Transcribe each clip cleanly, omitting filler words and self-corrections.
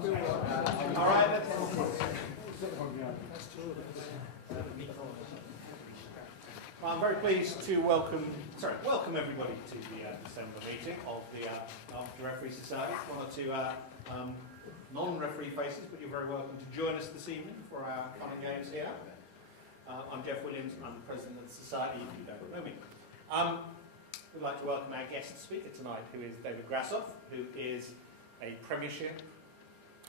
All right. Well, I'm very pleased to welcome everybody to the December meeting of the Herts Referee Society. One or two non-referee faces, but you're very welcome to join us this evening for our fun and games here. I'm Jeff Williams, I'm the President of the Society, if you don't know me. We'd like to welcome our guest speaker tonight, who is David Grasshof, who is a Premiership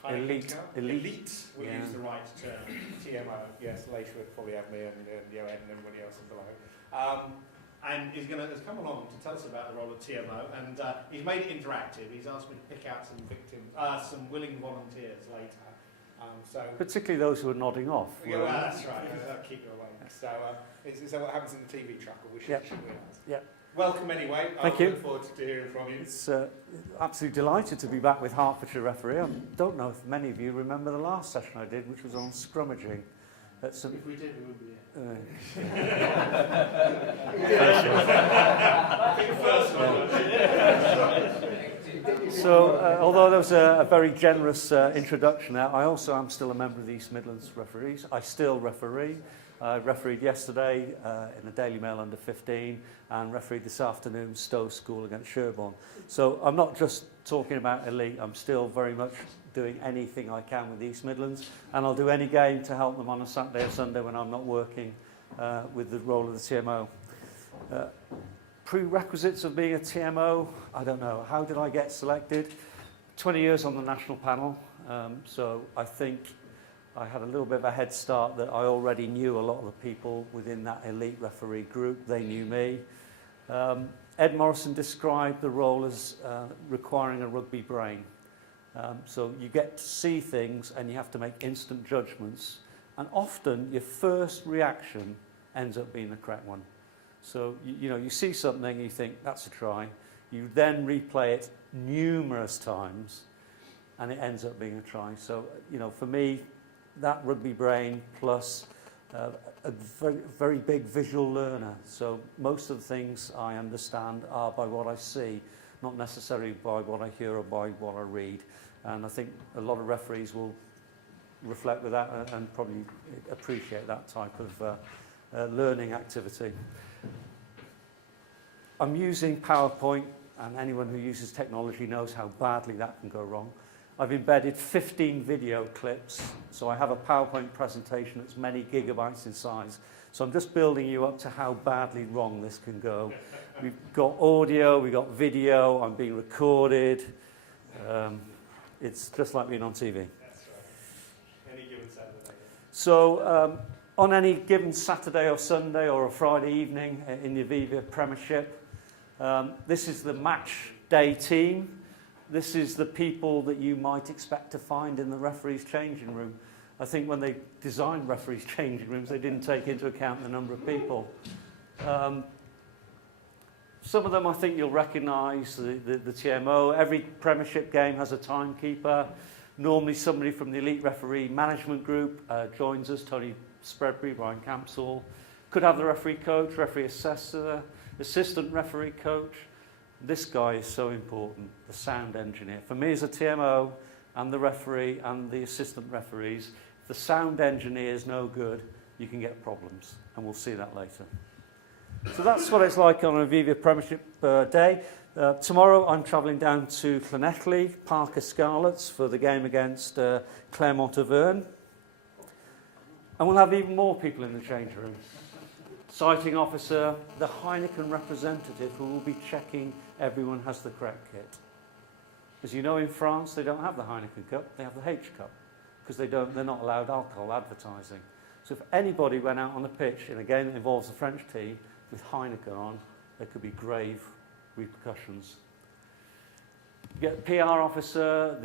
Elite. We'll use the right term, TMO. Yes, later we'll probably have me and Joanne and everybody else below. And has come along to tell us about the role of TMO, and he's made it interactive. He's asked me to pick out some willing volunteers later. Particularly those who are nodding off. Yeah, well, that's right. That'll keep you awake. So, is that what happens in the TV truck? Or we should realise. Yeah. Welcome anyway. Thank you. I look forward to hearing from you. It's absolutely delighted to be back with Hertfordshire Referee. I don't know if many of you remember the last session I did, which was on scrummaging. If we did, we would be here. So, although there was a very generous introduction there, I also am still a member of the East Midlands Referees. I still referee. I refereed yesterday in the Daily Mail under 15 and refereed this afternoon Stowe School against Sherborne. So I'm not just talking about elite, I'm still very much doing anything I can with the East Midlands, and I'll do any game to help them on a Saturday or Sunday when I'm not working with the role of the TMO. Prerequisites of being a TMO, I don't know. How did I get selected? 20 years on the national panel, so I think I had a little bit of a head start that I already knew a lot of the people within that elite referee group. They knew me. Ed Morrison described the role as requiring a rugby brain. So you get to see things and you have to make instant judgments. And often your first reaction ends up being the correct one. So you see something and you think, that's a try. You then replay it numerous times and it ends up being a try. So, for me, that rugby brain plus a very, very big visual learner. So most of the things I understand are by what I see, not necessarily by what I hear or by what I read. And I think a lot of referees will reflect with that and probably appreciate that type of learning activity. I'm using PowerPoint, and anyone who uses technology knows how badly that can go wrong. I've embedded 15 video clips, so I have a PowerPoint presentation that's many gigabytes in size. So I'm just building you up to how badly wrong this can go. We've got audio, we've got video, I'm being recorded. It's just like being on TV. That's right. Any given Saturday. So on any given Saturday or Sunday or a Friday evening in the Aviva Premiership, this is the match day team. This is the people that you might expect to find in the referee's changing room. I think when they designed referees' changing rooms, they didn't take into account the number of people. Some of them I think you'll recognise, the TMO. Every Premiership game has a timekeeper. Normally somebody from the Elite Referee Management Group joins us, Tony Spreadbury, Brian Campsall. Could have the referee coach, referee assessor, assistant referee coach. This guy is so important, the sound engineer. For me as a TMO and the referee and the assistant referees, if the sound engineer is no good, you can get problems, and we'll see that later. So that's what it's like on a Aviva Premiership day. Tomorrow I'm travelling down to Llanelli, Parker Scarlets, for the game against Claremont Auvergne. And we'll have even more people in the change room. Sighting officer, the Heineken representative who will be checking everyone has the correct kit. As you know, in France, they don't have the Heineken Cup, they have the H Cup, because they're not allowed alcohol advertising. So if anybody went out on the pitch in a game that involves the French team with Heineken on, there could be grave repercussions. You get the PR officer,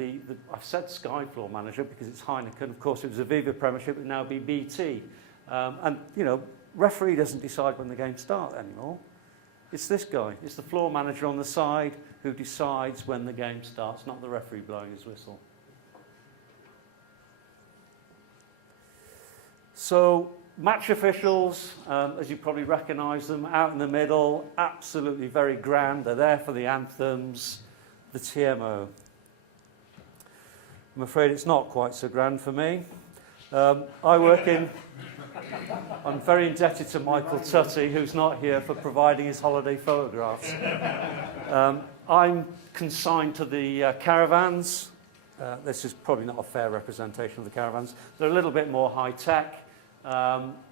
I've said Sky floor manager because it's Heineken. Of course, it was a Aviva Premiership, it would now be BT. Referee doesn't decide when the game starts anymore. It's this guy. It's the floor manager on the side who decides when the game starts, not the referee blowing his whistle. So, match officials, as you probably recognise them, out in the middle, absolutely very grand. They're there for the anthems, the TMO. I'm afraid it's not quite so grand for me. I work in... I'm very indebted to Michael Tutty, who's not here, for providing his holiday photographs. I'm consigned to the caravans. This is probably not a fair representation of the caravans. They're a little bit more high-tech.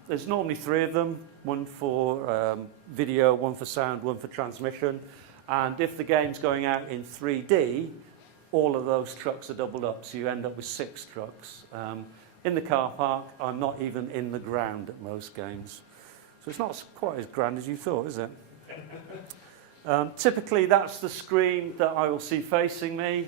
There's normally 3 of them, one for video, one for sound, one for transmission. And if the game's going out in 3D, all of those trucks are doubled up, so you end up with 6 trucks. In the car park, I'm not even in the ground at most games. So it's not quite as grand as you thought, is it? Typically, that's the screen that I will see facing me.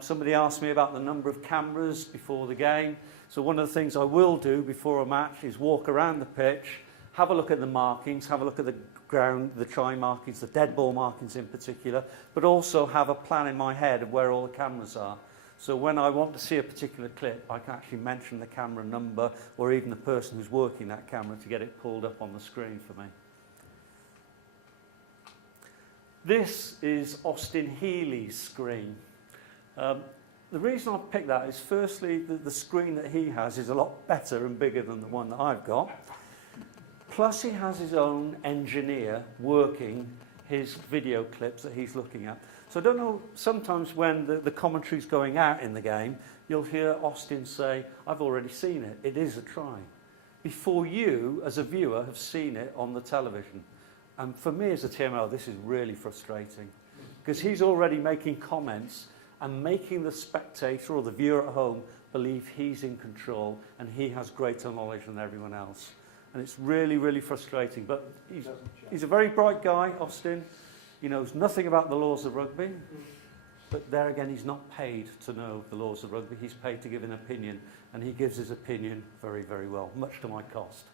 Somebody asked me about the number of cameras before the game. So one of the things I will do before a match is walk around the pitch, have a look at the markings, have a look at the ground, the try markings, the dead ball markings in particular, but also have a plan in my head of where all the cameras are. So when I want to see a particular clip, I can actually mention the camera number or even the person who's working that camera to get it pulled up on the screen for me. This is Austin Healy's screen. The reason I picked that is firstly the screen that he has is a lot better and bigger than the one that I've got. Plus he has his own engineer working his video clips that he's looking at. So I don't know, sometimes when the commentary's going out in the game, you'll hear Austin say, I've already seen it, it is a try. Before you, as a viewer, have seen it on the television. And for me as a TMO, this is really frustrating. Because he's already making comments and making the spectator or the viewer at home believe he's in control and he has greater knowledge than everyone else. And it's really, really frustrating. But he's a very bright guy, Austin. He knows nothing about the laws of rugby. But there again, he's not paid to know the laws of rugby. He's paid to give an opinion. And he gives his opinion very, very well, much to my cost.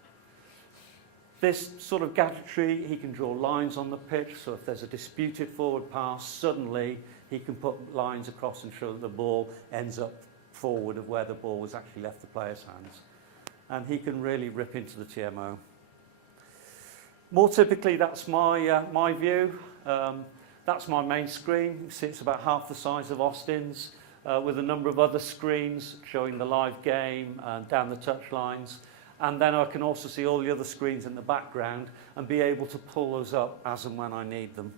This sort of gadgetry, he can draw lines on the pitch. So if there's a disputed forward pass, suddenly he can put lines across and show that the ball ends up forward of where the ball was actually left the player's hands. And he can really rip into the TMO. More typically, that's my view. That's my main screen. You see it's about half the size of Austin's, with a number of other screens showing the live game and down the touch lines. And then I can also see all the other screens in the background and be able to pull those up as and when I need them.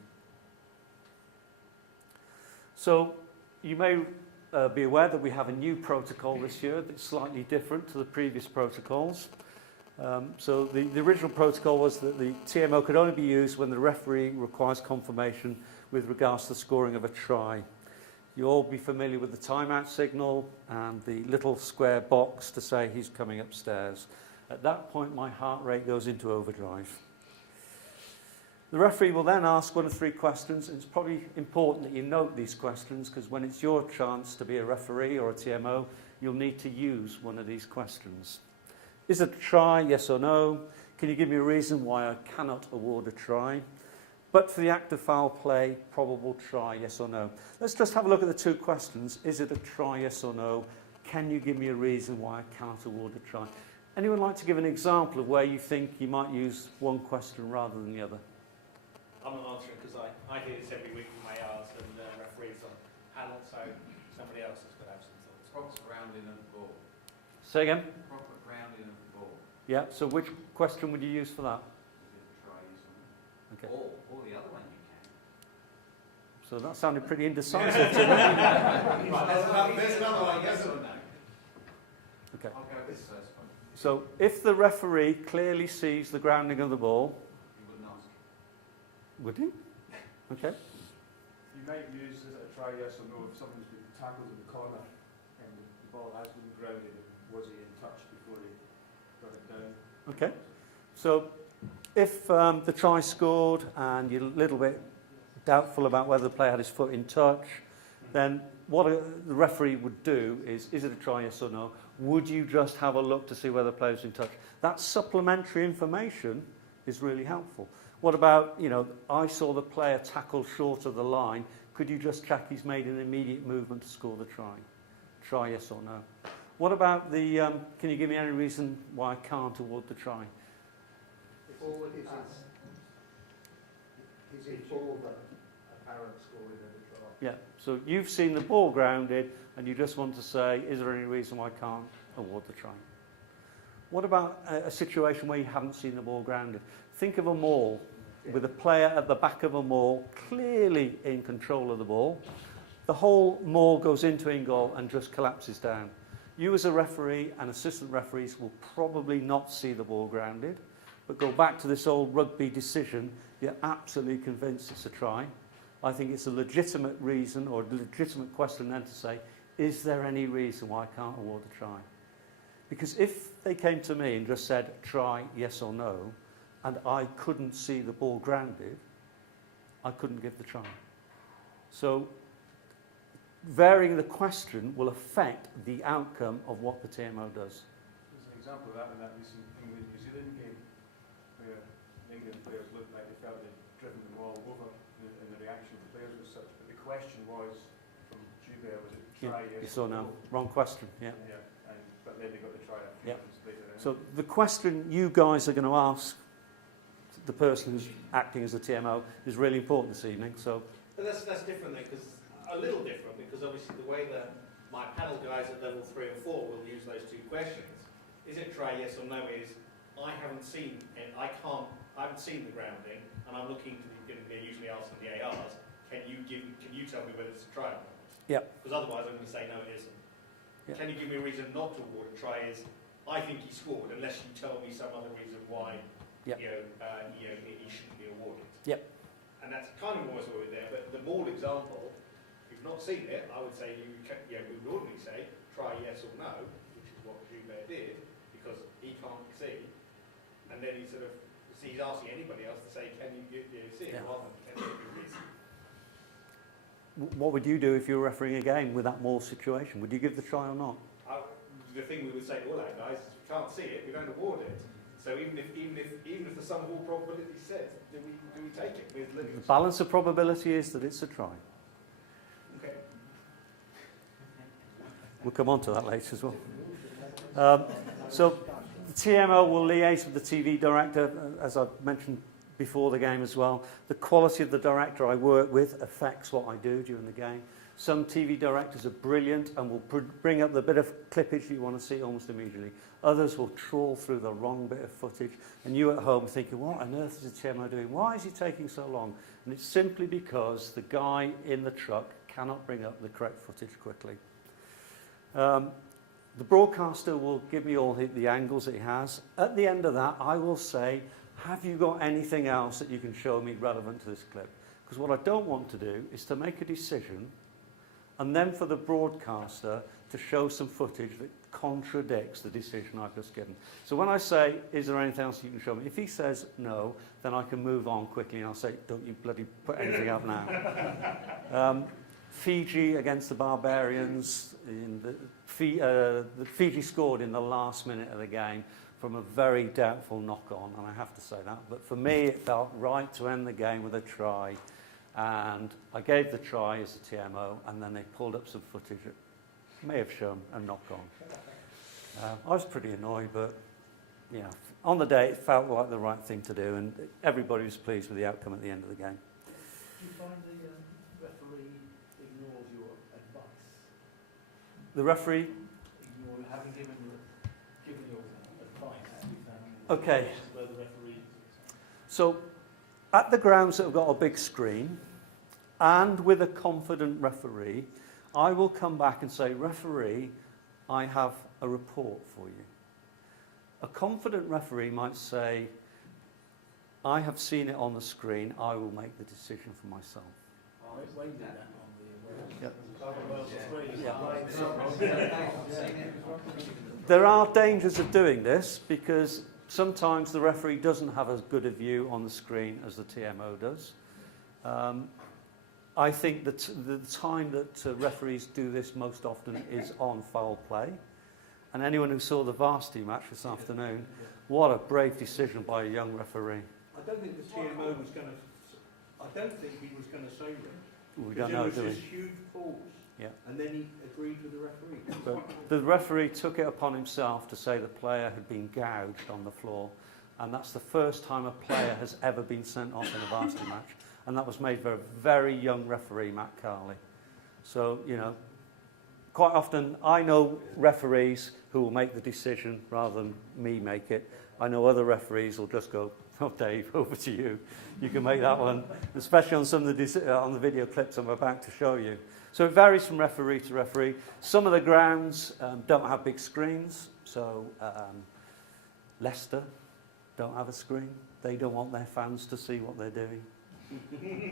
So you may be aware that we have a new protocol this year that's slightly different to the previous protocols. So the original protocol was that the TMO could only be used when the referee requires confirmation with regards to the scoring of a try. You'll all be familiar with the timeout signal and the little square box to say he's coming upstairs. At that point, my heart rate goes into overdrive. The referee will then ask one of 3 questions, and it's probably important that you note these questions because when it's your chance to be a referee or a TMO, you'll need to use one of these questions. Is it a try, yes or no? Can you give me a reason why I cannot award a try? But for the act of foul play, probable try, yes or no? Let's just have a look at the 2 questions. Is it a try, yes or no? Can you give me a reason why I cannot award a try? Anyone like to give an example of where you think you might use one question rather than the other? I'm not answering because I do this every week with my hours and referees on panel, so somebody else has got to have some thoughts. Proper grounding of the ball. Say again? Proper grounding of the ball. Yeah, so which question would you use for that? Is it a try, yes or no? Okay. Or the other one you can. So that sounded pretty indecisive to me. Right, there's another one, yes or no? Okay. I'll go with this first one. So if the referee clearly sees the grounding of the ball, You wouldn't ask. would he? Okay. You might use it a try yes or no if someone's been tackled in the corner and the ball has been grounded and was he in touch before he got it down. Okay. So if the try scored and you're a little bit doubtful about whether the player had his foot in touch, then what the referee would do is it a try, yes or no? Would you just have a look to see whether the player's in touch? That supplementary information is really helpful. What about, I saw the player tackle short of the line. Could you just check he's made an immediate movement to score the try? Try, yes or no? What about the, can you give me any reason why I can't award the try? Forward is involved apparent scoring of the try. Yeah, So you've seen the ball grounded and you just want to say, is there any reason why I can't award the try? What about a situation where you haven't seen the ball grounded? Think of a maul with a player at the back of a maul clearly in control of the ball. The whole maul goes into in goal and just collapses down. You as a referee and assistant referees will probably not see the ball grounded, but go back to this old rugby decision, you're absolutely convinced it's a try. I think it's a legitimate reason or a legitimate question then to say, is there any reason why I can't award the try? Because if they came to me and just said, try, yes or no, and I couldn't see the ball grounded, I couldn't give the try. So varying the question will affect the outcome of what the TMO does. There's an example of that in that recent England-New Zealand game where the England players looked like they felt they'd driven the ball over and the reaction of the players was such. But the question was from Joubert, was it try, yes or no? Wrong question, yeah. But then they got the try a few minutes later. So the question you guys are going to ask the person who's acting as the TMO is really important this evening. So, but that's different then, because a little different, because obviously the way that my panel guys at level 3 and 4 will use those two questions, is it try yes or no, is I haven't seen it, I haven't seen the grounding, and I'm looking to they're usually asking the ARs, can you tell me whether it's a try or not? yeah. Because otherwise I'm going to say no, it isn't. Yeah. Can you give me a reason not to award a try? Is I think he scored, unless you tell me some other reason why he shouldn't be awarded. Yep. And that's kind of almost what we're there. But the maul example, if you've not seen it, I would say we would normally say try yes or no, which is what Joubert did, because he can't see, and then he's asking anybody else to say, can you see it, rather than can you give me a reason. What would you do if you were refereeing a game with that maul situation? Would you give the try or not? The thing we would say to all our guys is, if we can't see it, we don't award it. So even if the sum of all probability says, do we take it with The limits? balance of probability is that it's a try. Okay. We'll come on to that later as well. So the TMO will liaise with the TV director, as I've mentioned before the game as well. The quality of the director I work with affects what I do during the game. Some TV directors are brilliant and will bring up the bit of clippage you want to see almost immediately. Others will trawl through the wrong bit of footage, and you at home thinking, what on earth is the TMO doing? Why is he taking so long? And it's simply because the guy in the truck cannot bring up the correct footage quickly. The broadcaster will give me all the angles that he has. At the end of that, I will say, have you got anything else that you can show me relevant to this clip? Because what I don't want to do is to make a decision and then for the broadcaster to show some footage that contradicts the decision I've just given. So when I say, is there anything else you can show me? If he says no, then I can move on quickly and I'll say, don't you bloody put anything up now. Fiji against the Barbarians, Fiji scored in the last minute of the game from a very doubtful knock-on, and I have to say that. But for me, it felt right to end the game with a try. And I gave the try as a TMO, and then they pulled up some footage that may have shown a knock-on. I was pretty annoyed, but yeah, on the day it felt like the right thing to do, and everybody was pleased with the outcome at the end of the game. Do you find the referee ignores your advice? The referee? Having given your advice, you found Okay. where the referee... So, at the grounds that have got a big screen, and with a confident referee, I will come back and say, referee, I have a report for you. A confident referee might say, I have seen it on the screen, I will make the decision for myself. Wayne did that on the... There are dangers of doing this because sometimes the referee doesn't have as good a view on the screen as the TMO does. I think that the time that referees do this most often is on foul play. And anyone who saw the varsity match this afternoon, what a brave decision by a young referee. I don't think the TMO was going to... I don't think he was going to say that. We don't know, do There we? was this huge pause. Yeah. And then he agreed with the referee. But the referee took it upon himself to say the player had been gouged on the floor, and that's the first time a player has ever been sent off in a varsity match, and that was made by a very young referee, Matt Carley. So, you know, quite often I know referees who will make the decision rather than me make it. I know other referees will just go, oh, Dave, over to you. You can make that one, especially on some of the on the video clips I'm about to show you. So it varies from referee to referee. Some of the grounds don't have big screens. So Leicester don't have a screen. They don't want their fans to see what they're doing. Yeah.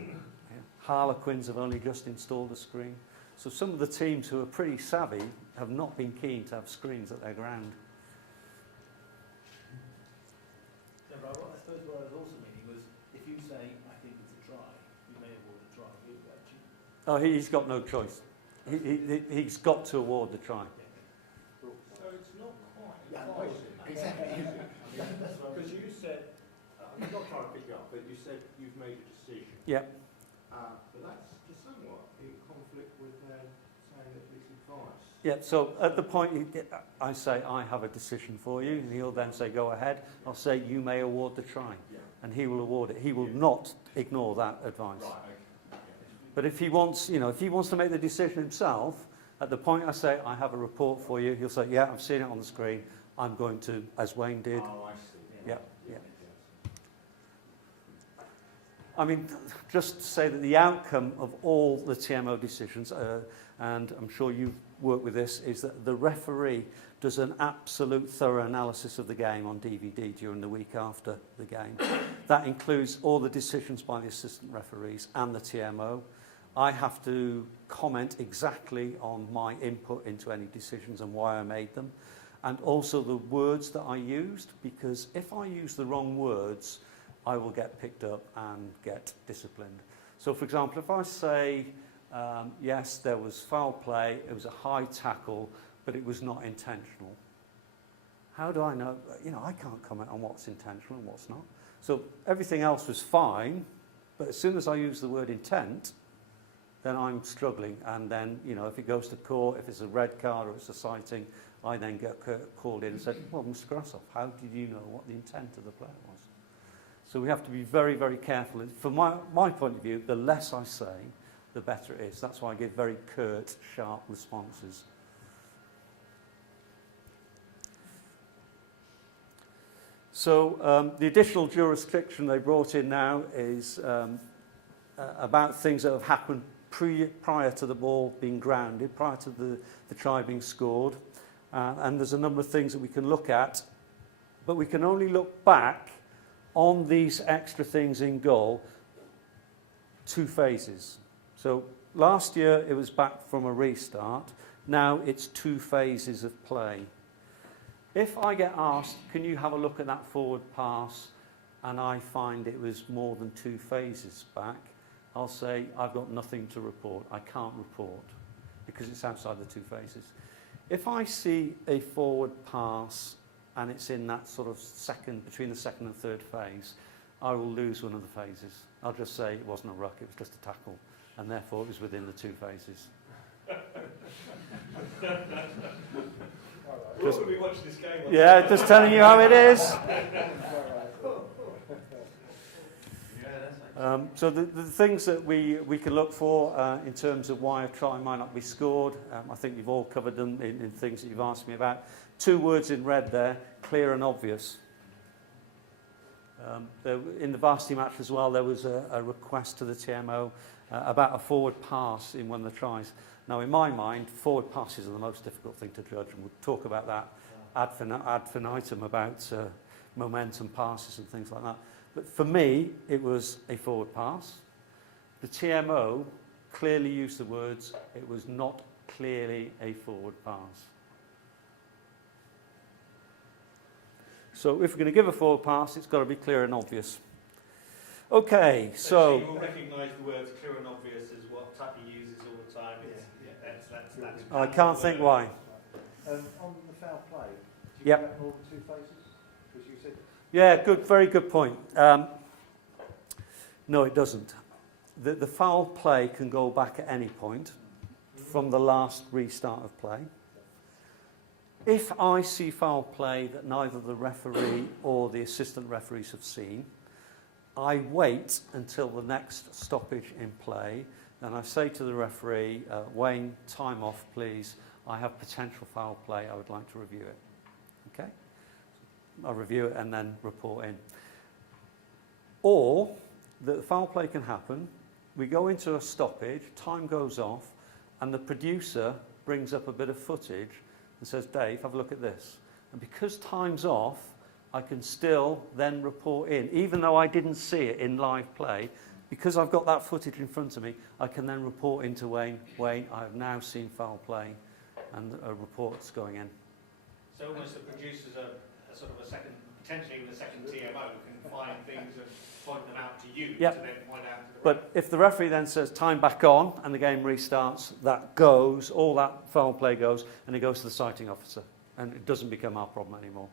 Harlequins have only just installed a screen. So some of the teams who are pretty savvy have not been keen to have screens at their ground. Yeah, but I suppose what I was also meaning was, if you say, I think it's a try, you may award a try, actually. Oh, he's got no choice. He's got to award the try. So it's not quite. Yeah, quite. exactly. Because you said, I'm not trying to pick you up, but you said you've made a decision. Yeah. But that's just somewhat in conflict with saying that it's advice. Yeah, so at the point I say, I have a decision for you, and he'll then say, go ahead. I'll say, you may award the try. Yeah. And he will award it. He will not ignore that advice. Right, okay. But if he wants, you know, if he wants to make the decision himself, at the point I say, I have a report for you, he'll say, yeah, I've seen it on the screen. I'm going to, as Wayne did. Oh, I see. Yeah, yeah. I mean, just to say that the outcome of all the TMO decisions, and I'm sure you've worked with this, is that the referee does an absolute thorough analysis of the game on DVD during the week after the game. That includes all the decisions by the assistant referees and the TMO. I have to comment exactly on my input into any decisions and why I made them, and also the words that I used, because if I use the wrong words, I will get picked up and get disciplined. So, for example, if I say, yes, there was foul play, it was a high tackle, but it was not intentional. How do I know? You know, I can't comment on what's intentional and what's not. So everything else was fine, but as soon as I use the word intent, then I'm struggling. And then, you know, if it goes to court, if it's a red card or it's a citing, I then get called in and said, well, Mr. Grasshof, how did you know what the intent of the player was? So we have to be very, very careful. From my point of view, the less I say, the better it is. That's why I give very curt, sharp responses. So the additional jurisdiction they brought in now is about things that have happened prior to the ball being grounded, prior to the try being scored. And there's a number of things that we can look at, but we can only look back on these extra things in goal 2 phases. So last year it was back from a restart. Now it's 2 phases of play. If I get asked, can you have a look at that forward pass, and I find it was more than 2 phases back, I'll say, I've got nothing to report. I can't report because it's outside the 2 phases. If I see a forward pass and it's in that sort of between the second and third phase, I will lose one of the phases. I'll just say it wasn't a ruck, it was just a tackle, and therefore it was within the 2 phases. Just, we watch this game. Yeah, just telling you how it is. So the things that we can look for in terms of why a try might not be scored, I think you've all covered them in things that you've asked me about. 2 words in red there, clear and obvious. In the varsity match as well, there was a request to the TMO about a forward pass in one of the tries. Now, in my mind, forward passes are the most difficult thing to judge, and we'll talk about that ad infinitum about momentum passes and things like that. But for me, it was a forward pass. The TMO clearly used the words, it was not clearly a forward pass. So if we're going to give a forward pass, it's got to be clear and obvious. Okay, so... You will recognise the words clear and obvious as what Tucky uses all the time. That's I can't think why. On the foul play, do you Yep. get more than 2 phases? Because you said... Yeah, very good point. No, it doesn't. The foul play can go back at any point from the last restart of play. If I see foul play that neither the referee or the assistant referees have seen, I wait until the next stoppage in play and I say to the referee, Wayne, time off please, I have potential foul play, I would like to review it. Okay? I'll review it and then report in. Or, the foul play can happen, we go into a stoppage, time goes off, and the producer brings up a bit of footage and says, Dave, have a look at this. And because time's off, I can still then report in. Even though I didn't see it in live play, because I've got that footage in front of me, I can then report into Wayne, Wayne, I have now seen foul play, and a report's going in. So almost the producers are sort of a second, potentially with a second TMO, can find things and point them out to you Yep. to then point out to the But if the referee then says time back on and the game restarts, that goes, all that foul play goes, and it goes to the citing officer, and it doesn't become our problem anymore.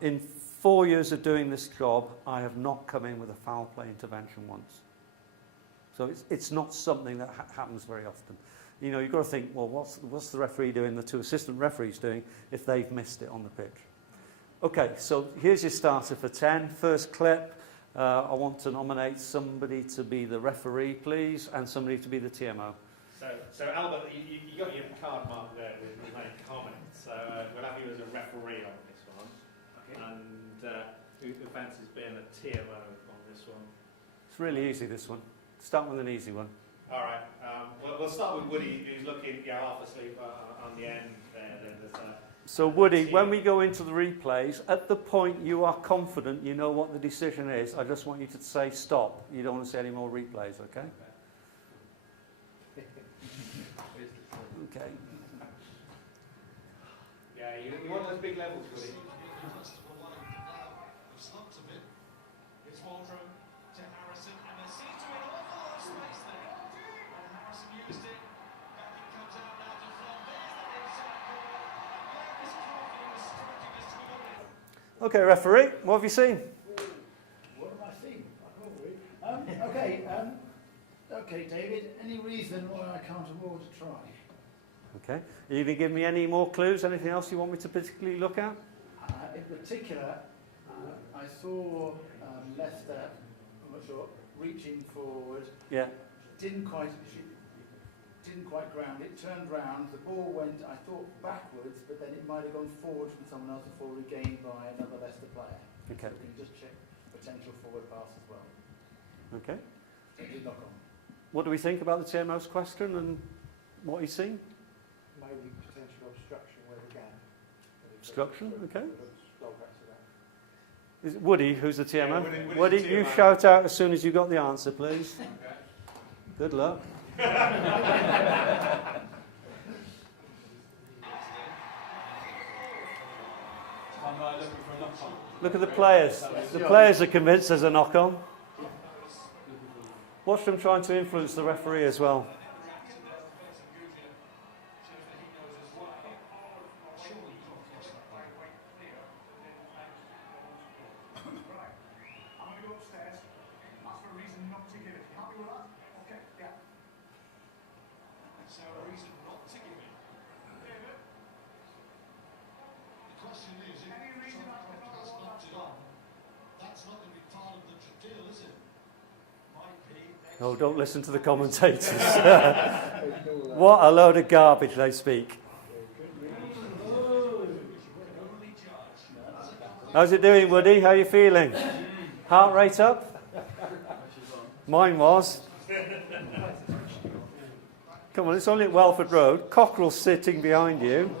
In 4 years of doing this job, I have not come in with a foul play intervention once. So it's not something that happens very often. You know, you've got to think, well, what's the referee doing, the two assistant referees doing, if they've missed it on the pitch? Okay, so here's your starter for 10. First clip, I want to nominate somebody to be the referee, please, and somebody to be the TMO. So Albert, you got your card marked there with main comments. So we'll have you as a referee on this one. Okay. And who fancies being a TMO on this one? It's really easy, this one. Start with an easy one. All right. We'll start with Woody, who's looking half asleep on the end there. So Woody, when we go into the replays, at the point you are confident you know what the decision is, I just want you to say stop. You don't want to see any more replays, okay? Okay. Yeah, you want those big levels, Woody. It's Waldron to Harrison, and there seems to be an awful lot of space there. And Harrison used it. Beckett comes out now to Flom. There's the inside corner. Marcus Coffey was striking this to a good. Okay, referee, what have you seen? What have I seen? I can't read. Okay, David, any reason why I can't award a try? Okay. Are you going to give me any more clues? Anything else you want me to particularly look at? In particular, I saw Leicester, I'm not sure, reaching forward, Yeah. didn't quite ground it, turned round, the ball went, I thought, backwards, but then it might have gone forward from someone else before regained by another Leicester player. Okay. So we can just check potential forward pass as well. Okay. So it did knock on. What do we think about the TMO's question and what he's seen? Maybe potential obstruction where we can. Obstruction, okay. Roll back to that. Is it Woody who's the TMO? Yeah, Woody's Woody, the you TMO. shout out as soon as you got the answer, please. Good luck. Look at the players. The players are convinced there's a knock-on. Watch them trying to influence the referee as well. I'm going to go upstairs, ask for a reason not to give it. You happy with that? Okay, yeah. So a reason not to give it. David? The question is, if any reason has knocked it on, that's not going to be part of the deal, is it? Might be. Oh, don't listen to the commentators. What a load of garbage they speak. How's it doing, Woody? How are you feeling? Heart rate up? Mine was. Come on, it's only at Welford Road. Cockerel's sitting behind you.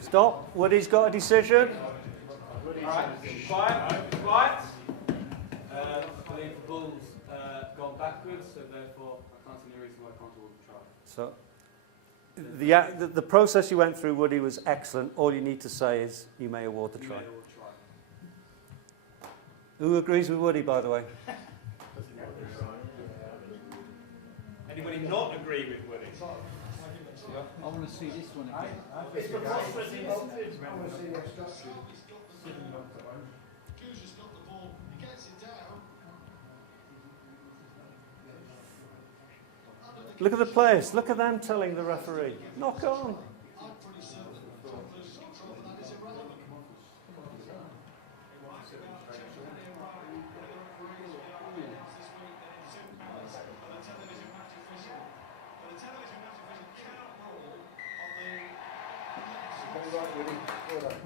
Stop. Woody's got a decision. Alright, quiet. I believe the ball's gone backwards, so therefore I can't see any reason why I can't award the try. So, the process you went through, Woody, was excellent. All you need to say is you may award the You try. may award the try. Who agrees with Woody, by the way? Anybody not agree with Woody? I want to see this one again. It's preposterous in both fields. I want to see the obstruction. Kuja's got the ball, he gets it down. Look at the players. Look at them telling the referee, knock on. I'm pretty certain that Tom loses control, but that is irrelevant.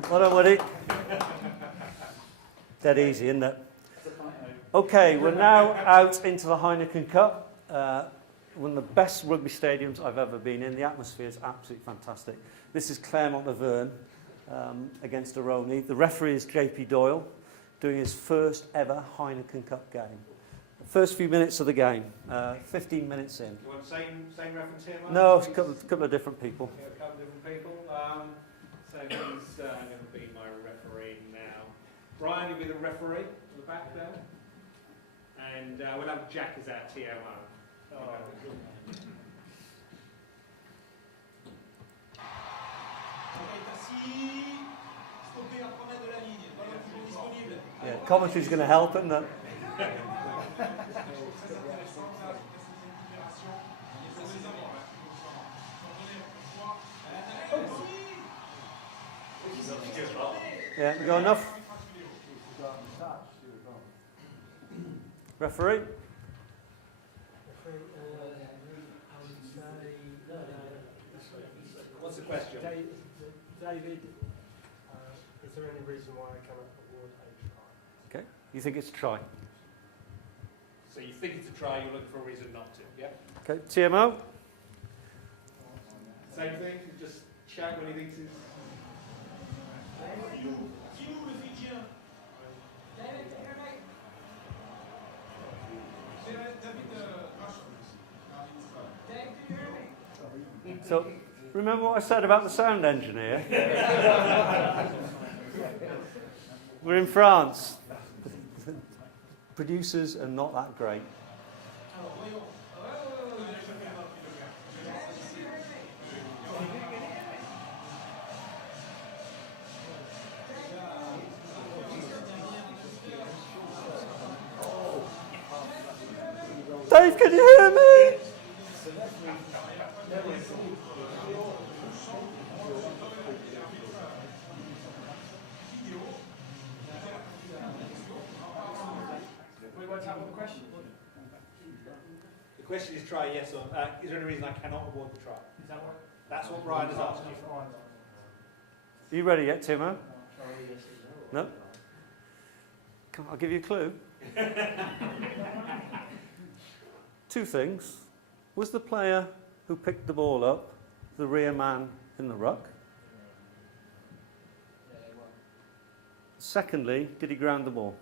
Well done, Woody. Dead easy, isn't it? Okay, we're now out into the Heineken Cup. One of the best rugby stadiums I've ever been in. The atmosphere is absolutely fantastic. This is Claremont-Auvergne against Aroni. The referee is JP Doyle, doing his first ever Heineken Cup game. First few minutes of the game, 15 minutes in. Do you want same reference here, Mark? No, it's a couple of different people. Yeah, a couple of different people. So he's going to be my referee now. Brian, you'll be the referee at the back there. And we'll have Jack as our TMO. Yeah, commentary's going to help, isn't it? Yeah, we got enough? Referee? What's the question? David, is there any reason why I cannot award a try? Okay, you think it's a try? So you think it's a try, you're looking for a reason not to, yeah? Okay, TMO? Same thing, you just shout when he thinks it's... So, remember what I said about the sound engineer? We're in France. Producers are not that great. Dave, can you hear me? The question is try yes or is there any reason I cannot award the try? Is that what? That's what Ryan has asked you. Are you ready yet, Timo? No? Come on, I'll give you a clue. Two things. Was the player who picked the ball up the rear man in the ruck? Secondly, did he ground the ball?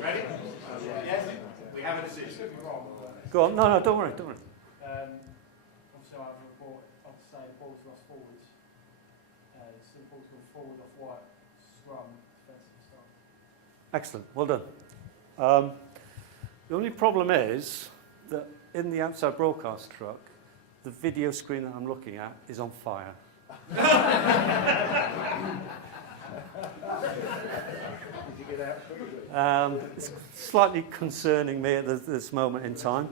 Ready? Yes? We have a decision. Go on. No, don't worry. Obviously, I have a report of saying the ball's lost forwards. The ball's gone forward off white, scrum, defensive stuff. Excellent. Well done. The only problem is that in the outside broadcast truck, the video screen that I'm looking at is on fire. It's slightly concerning me at this moment in time.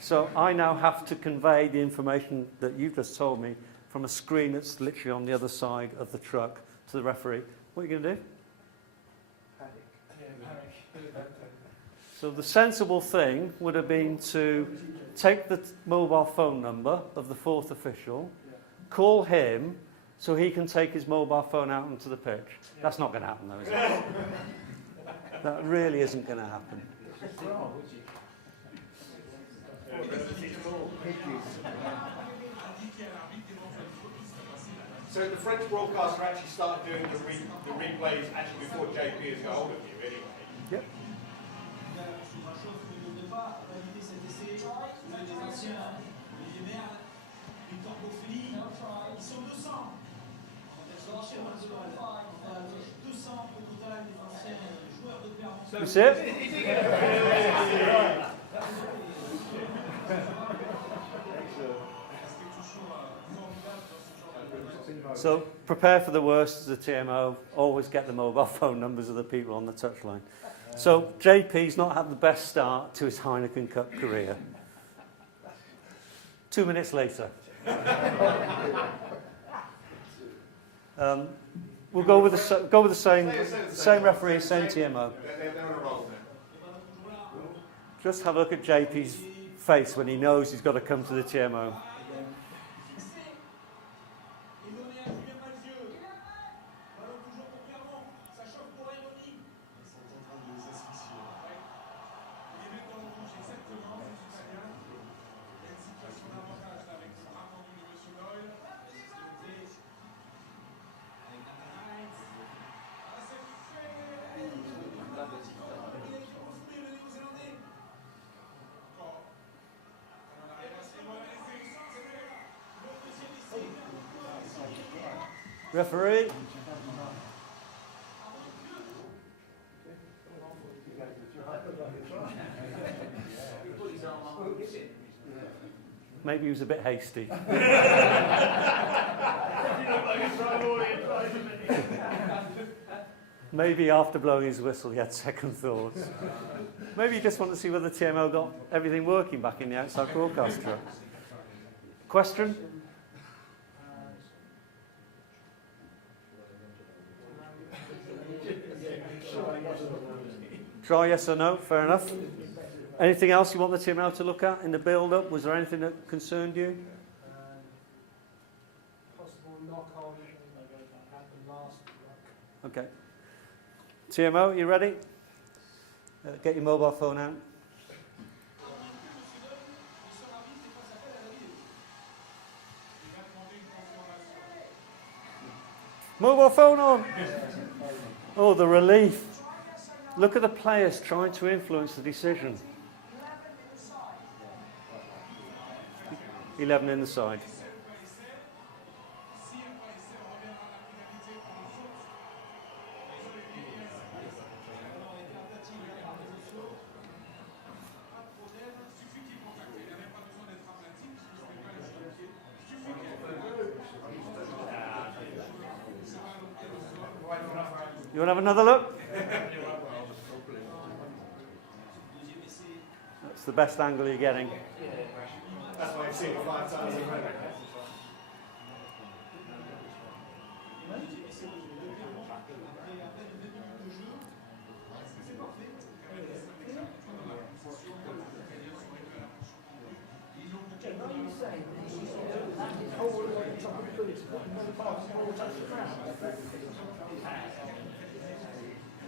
So I now have to convey the information that you've just told me from a screen that's literally on the other side of the truck to the referee. What are you going to do? So the sensible thing would have been to take the mobile phone number of the fourth official, call him so he can take his mobile phone out onto the pitch. That's not going to happen though, is it? That really isn't going to happen. So So the French broadcaster actually started doing the replays actually before JP has got hold of you, anyway. Yep. That's it. So prepare for the worst as a TMO. Always get the mobile phone numbers of the people on the touchline. So JP's not had the best start to his Heineken Cup career. 2 minutes later. We'll go with the same referee, same TMO. They're on a roll now. Just have a look at JP's face when he knows he's got to come to the TMO. Referee. Maybe he was a bit hasty. Maybe after blowing his whistle he had second thoughts. Maybe he just wanted to see whether TMO got everything working back in the outside broadcast truck. Question? Try yes or no, fair enough. Anything else you want the TMO to look at in the build-up? Was there anything that concerned you? Possible knock-on at the last block. Okay. TMO, you ready? Get your mobile phone out. Mobile phone on! Oh, the relief. Look at the players trying to influence the decision. 11 in the side. You want to have another look? That's the best angle you're getting. That's why I've seen it 5 times in a row.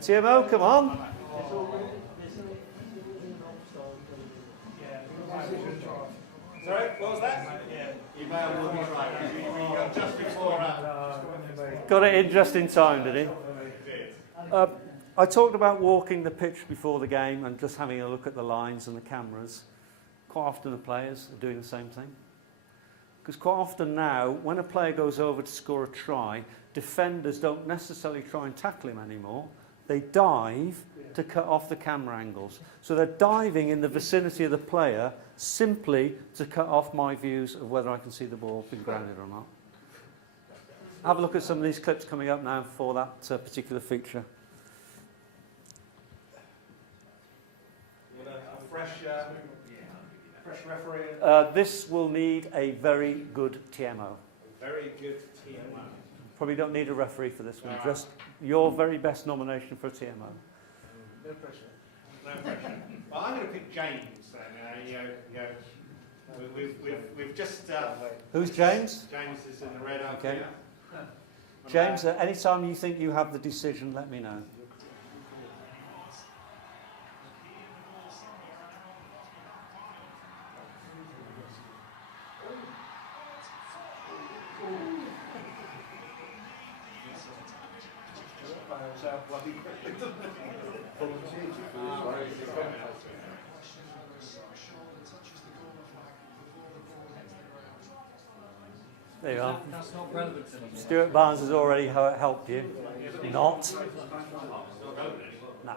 TMO, come on. Sorry, what was that? You may have looked right. We got just before Got it in just in time, did he? I talked about walking the pitch before the game and just having a look at the lines and the cameras. Quite often the players are doing the same thing. Because quite often now, when a player goes over to score a try, defenders don't necessarily try and tackle him anymore. They dive to cut off the camera angles. So they're diving in the vicinity of the player simply to cut off my views of whether I can see the ball being grounded or not. Have a look at some of these clips coming up now for that particular feature. fresh referee. This will need a very good TMO. Very good TMO. Probably don't need a referee for this one. Just your very best nomination for a TMO. No pressure. No pressure. Well, I'm going to pick James then. We've just. Who's James? James is in the red up Okay. here. James, any time you think you have the decision, let me know. himself while he quickly does it. There you are. That's not relevant to them. Stuart Barnes has already helped you. Not. No.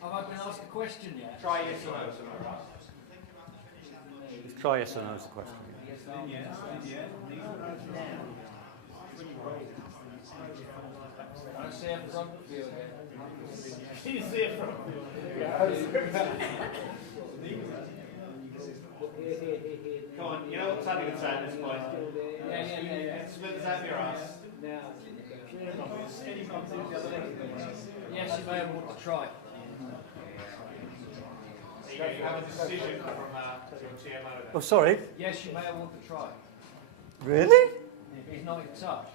Have I been asked a question yet? Try yes or no. Try yes or no is the question. I see a front view again. You see it from Come on, you know what Taddy would say at this point? Yeah. Split the out of your ass. Yes, you may want to try. There you go, you have a decision from your TMO there. Oh, sorry. Yes, you may want to try. Really? He's not in touch.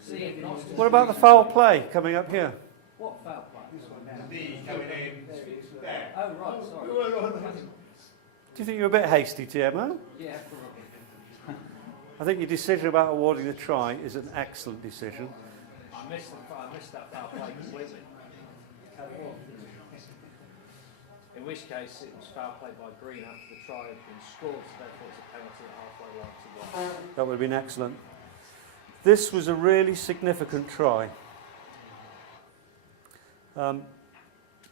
See if he wants to. What about the foul play coming up here? What foul play? D coming in there. Oh, right, sorry. Do you think you're a bit hasty, TMO? Yeah, probably. I think your decision about awarding the try is an excellent decision. I missed that foul play completely. In which case, it was foul play by Green after the try had been scored, so therefore it's a penalty at halfway line to one. That would have been excellent. This was a really significant try.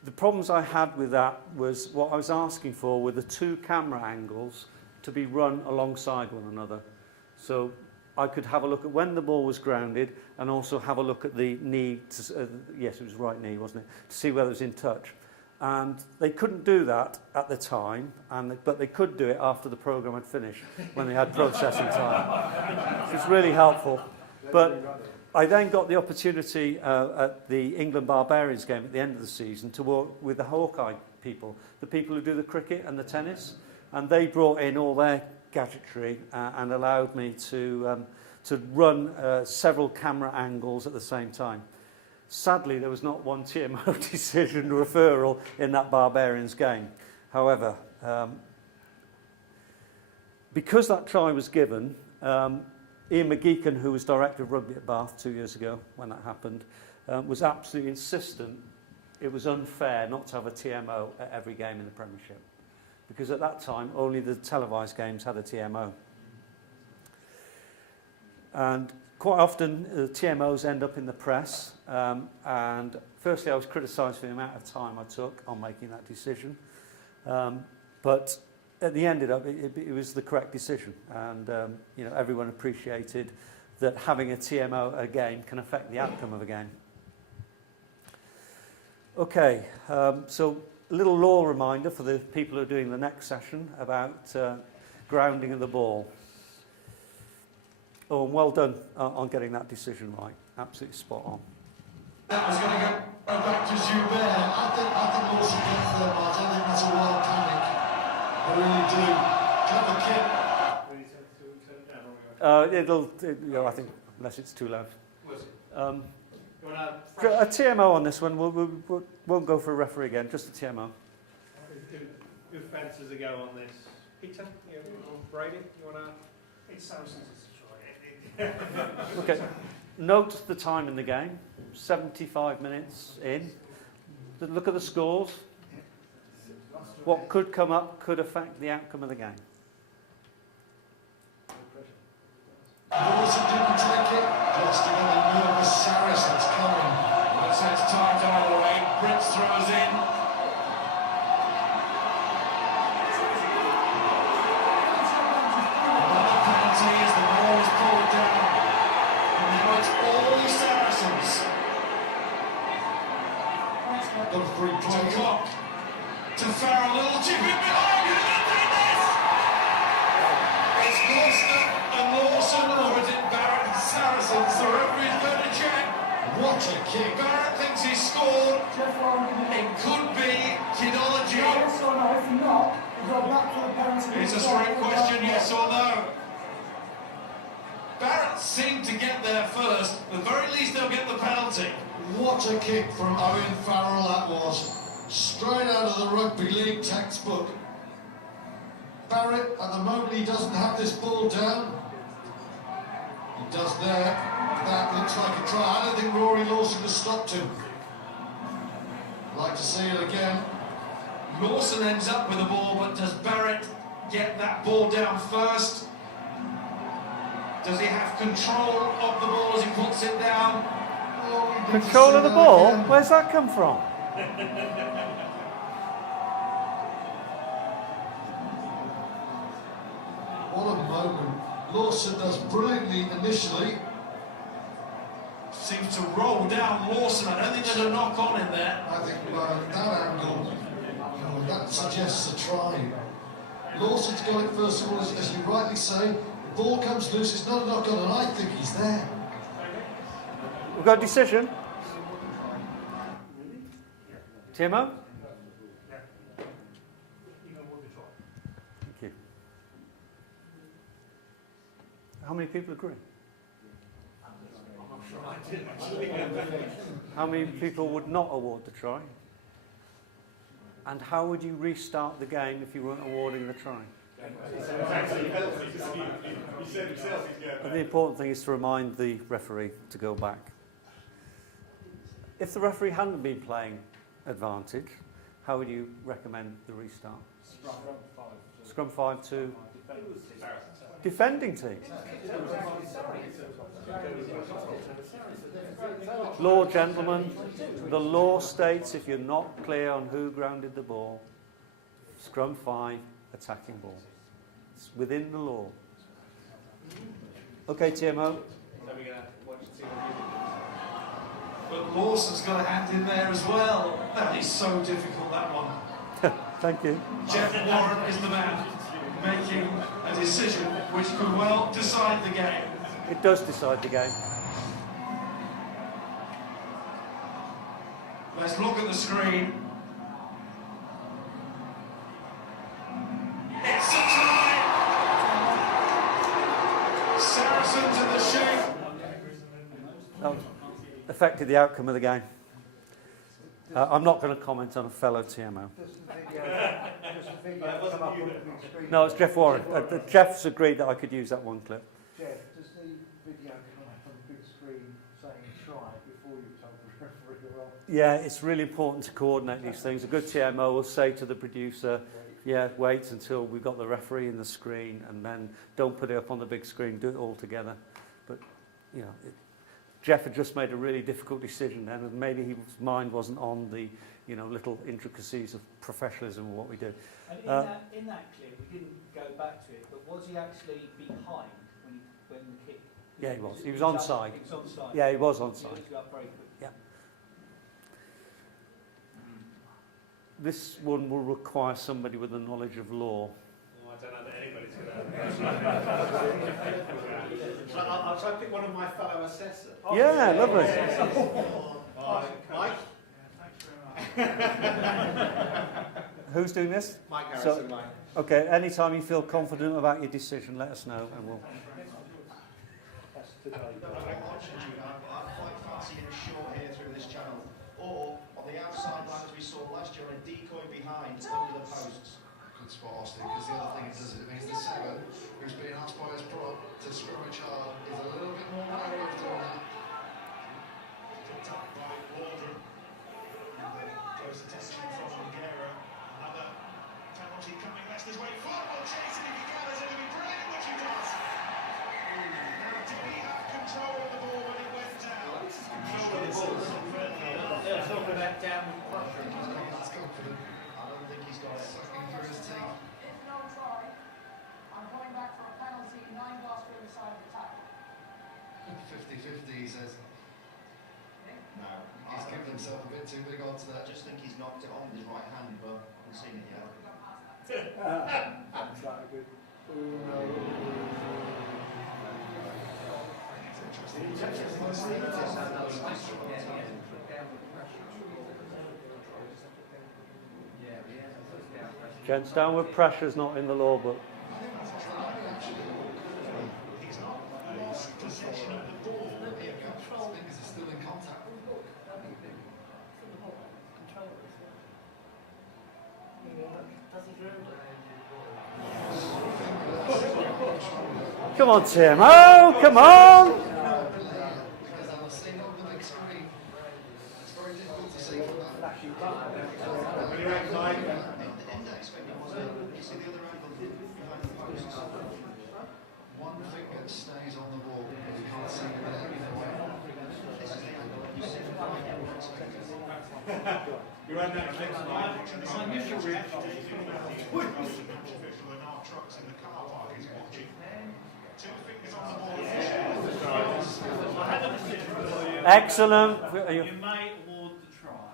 The problems I had with that was what I was asking for were the two camera angles to be run alongside one another. So I could have a look at when the ball was grounded and also have a look at the knee, yes, it was right knee, wasn't it, to see whether it was in touch. And they couldn't do that at the time, but they could do it after the programme had finished, when they had processing time. Which was really helpful. But I then got the opportunity at the England Barbarians game at the end of the season to work with the Hawkeye people, the people who do the cricket and the tennis, and they brought in all their gadgetry and allowed me to run several camera angles at the same time. Sadly, there was not one TMO decision referral in that Barbarians game. However, because that try was given, Ian McGeechan, who was director of rugby at Bath 2 years ago when that happened, was absolutely insistent it was unfair not to have a TMO at every game in the Premiership. Because at that time, only the televised games had a TMO. And quite often, the TMOs end up in the press. And firstly, I was criticised for the amount of time I took on making that decision. But at the end of it was the correct decision. And you know, everyone appreciated that having a TMO at a game can affect the outcome of a game. Okay, so a little law reminder for the people who are doing the next session about grounding of the ball. Oh, and well done on getting that decision right. Absolutely spot on. That was going to go back to Joubert. I think also against them, I don't think that's a wild panic. I really do. Clever kid. You know, I think, unless it's too loud. You A TMO on this one. We won't go for a referee again, just a TMO. Good fences ago on this. Peter, Brady, you want to? It's Saracens to try it. Okay. Note the time in the game. 75 minutes in. Look at the scores. What could come up could affect the outcome of the game. Dawson didn't take it. Just another nervous Saracens coming. Well, so it's timed either way. Brits throws in. Another penalty as the ball is pulled down. And now it's all Saracens. Got a 3-point clock. To Farrell, little chip in behind. Gloucester and Lawson, or is it Barrett and Saracens? The referee's going to check. What a kick. Barrett thinks he's scored. Jeff Warren, It could be kidology. yes or no? If not, we've got back for the penalty. It's a straight question, yes or no. Barrett seemed to get there first. At the very least, they'll get the penalty. What a kick from Owen Farrell that was. Straight out of the rugby league textbook. Barrett, at the moment, he doesn't have this ball down. He does there. That looks like a try. I don't think Rory Lawson has stopped him. I'd like to see it again. Lawson ends up with the ball, but does Barrett get that ball down first? Does he have control of the ball as he puts it down? Oh, we need to Control see of the that ball? again. Where's that come from? What a moment. Lawson does brilliantly initially. Seems to roll down Lawson. I don't think there's a knock on in there. I think that angle, that suggests a try. Lawson's got it first of all, as you rightly say. The ball comes loose, it's not a knock on, and I think he's there. We've got a decision. TMO? Thank you. How many people agree? How many people would not award the try? And how would you restart the game if you weren't awarding the try? And the important thing is to remind the referee to go back. If the referee hadn't been playing advantage, how would you recommend the restart? Scrum 5 to defending team. Law, gentlemen, the law states if you're not clear on who grounded the ball, Scrum 5, attacking ball. It's within the law. Okay, TMO. So we're going to watch and see what you do. But Lawson's got a hand in there as well. That is so difficult, that one. Thank you. Jeff Warren is the man making a decision which could well decide the game. It does decide the game. Let's look at the screen. It's a try! Saracens in the shape. That affected the outcome of the game. I'm not going to comment on a fellow TMO. No, it's Jeff Warren. Jeff's agreed that I could use that one clip. Jeff, does the video come up on the big screen saying try before you told the referee off? Yeah, it's really important to coordinate these things. A good TMO will say to the producer, yeah, wait until we've got the referee in the screen and then don't put it up on the big screen, do it all together. But, you know, Jeff had just made a really difficult decision then, and maybe his mind wasn't on the, you know, little intricacies of professionalism of what we do. And in that clip, we didn't go back to it, but was he actually behind when the kick? Yeah, he was. He was onside. He was onside. Yeah, he was He onside. looked up very quickly. Yeah. This one will require somebody with a knowledge of law. Oh, I don't know that anybody's going to. I'll try to pick one of my fellow assessors. Yeah, lovely. Mike? Who's doing this? Mike So- Harrison, Mike. Okay, anytime you feel confident about your decision, let us know and we'll... I quite fancy him short here through this channel. Or on the outside line as we saw last year, a decoy behind under the posts. Good spot, Austin, because the other thing it does, it means the seven, who's being asked by his prop to scrummage hard, is a little bit more wary of doing that. Picked up by Waldron. Close attention from Nogueira. Another penalty coming Leicester's way. Forward chase, and if he gathers it, it'll be brilliant, which he does. Now, did he have control of the ball when it went down? Control of the ball. They're talking about downward pressure. That's confident. I don't think he's got it. Sucking through his teeth. If no try, I'm coming back for a penalty, 9 Gloucester in the side of the tackle. 50-50, he says. No. He's given himself a bit too big odds I there. just think he's knocked it on with his right hand, but I haven't seen it yet. That's quite a good Gents, downward pressure is not in the law book. He's not lost possession of the ball. Fingers are still in contact. Come on, TMO, come on! Because I'm seeing on the big screen. It's very difficult to see from that. Ready, right, Mike? Index finger was it? You see the other angle behind the posts. One finger stays on the ball, but you can't see it there. This is the angle. You see the index finger. You run that next slide. It's unusual reaction to the official and our trucks in the car park is watching. Two fingers on the ball. I had a decision for you. Excellent. You may award the try.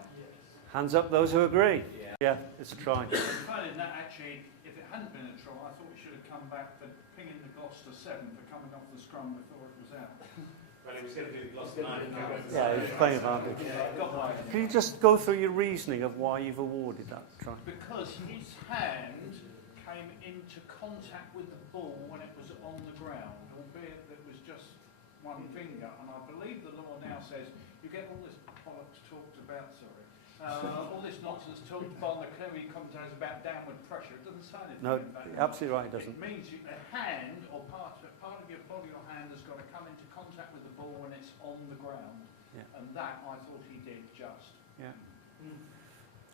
Hands up those who agree. Yeah, it's a try. Finding that actually, if it hadn't been a try, I thought we should have come back for pinging the Gloucester 7 for coming off the scrum before it was out. Well, he was going to do Gloucester 9. Yeah, he's playing advantage. Can you just go through your reasoning of why you've awarded that try? Because his hand came into contact with the ball when it was on the ground, albeit that it was just one finger. And I believe the law now says you get all this bollocks talked about, all this nonsense talked about the clearly commentators about downward pressure. It doesn't say anything No, about that. absolutely right, it doesn't. It means a hand or part of your body or hand has got to come into contact with the ball when it's on the ground. Yeah. And that I thought he did just. Yeah.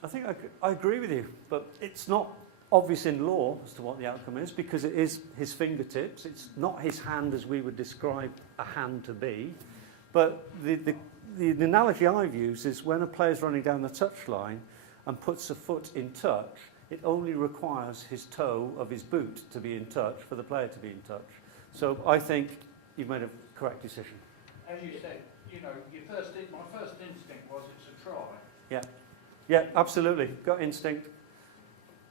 I think I agree with you, but it's not obvious in law as to what the outcome is because it is his fingertips. It's not his hand as we would describe a hand to be. But the analogy I've used is when a player's running down the touchline and puts a foot in touch, it only requires his toe of his boot to be in touch for the player to be in touch. So I think you've made a correct decision. As you said, you know, my first instinct was it's a try. Yeah. Yeah, absolutely. Got instinct.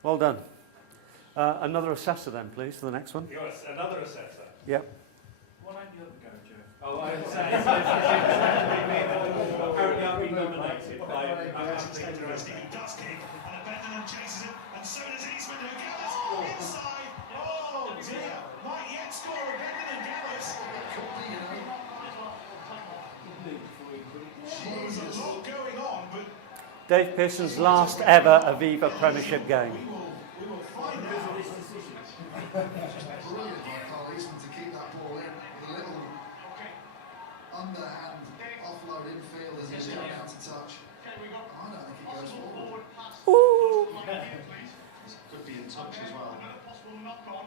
Well done. Another assessor then, please, for the next one. You're another assessor. Yeah. Why don't you have a go, Jeff? Oh, I would say apparently I've been nominated by Interesting, he does kick, and Beckenham chases him, and so does Eastman, who Gallas inside. Oh dear, might yet score a Beckenham Gallas. There's a lot going on, but Dave Pearson's last ever Aviva Premiership game. we will find out. Brilliant by Carl Eastman to keep that ball in with a little underhand offload infield as he's going out to touch. I don't think it goes forward. This could be in touch as well. Possible knock on.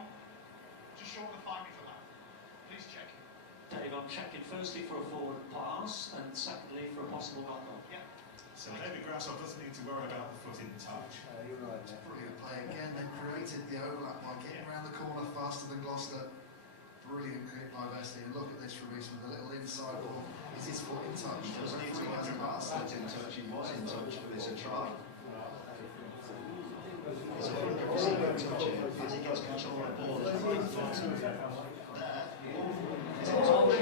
Just short of the 5 metre line. Please check. Dave, I'm checking firstly for a forward pass and secondly for a possible knock-on. So David Grasshof doesn't need to worry about the foot in touch. You're right there. Brilliant play again. They created the overlap by getting around the corner faster than Gloucester. Brilliant hit by Vesey. And look at this from Eastman, the little inside ball. Is his foot in touch? He doesn't need to worry about foot in touch. He was in touch, but it's a try. He's 100% in touch here. As he gets control of the ball, there's one foot there. He's in touch.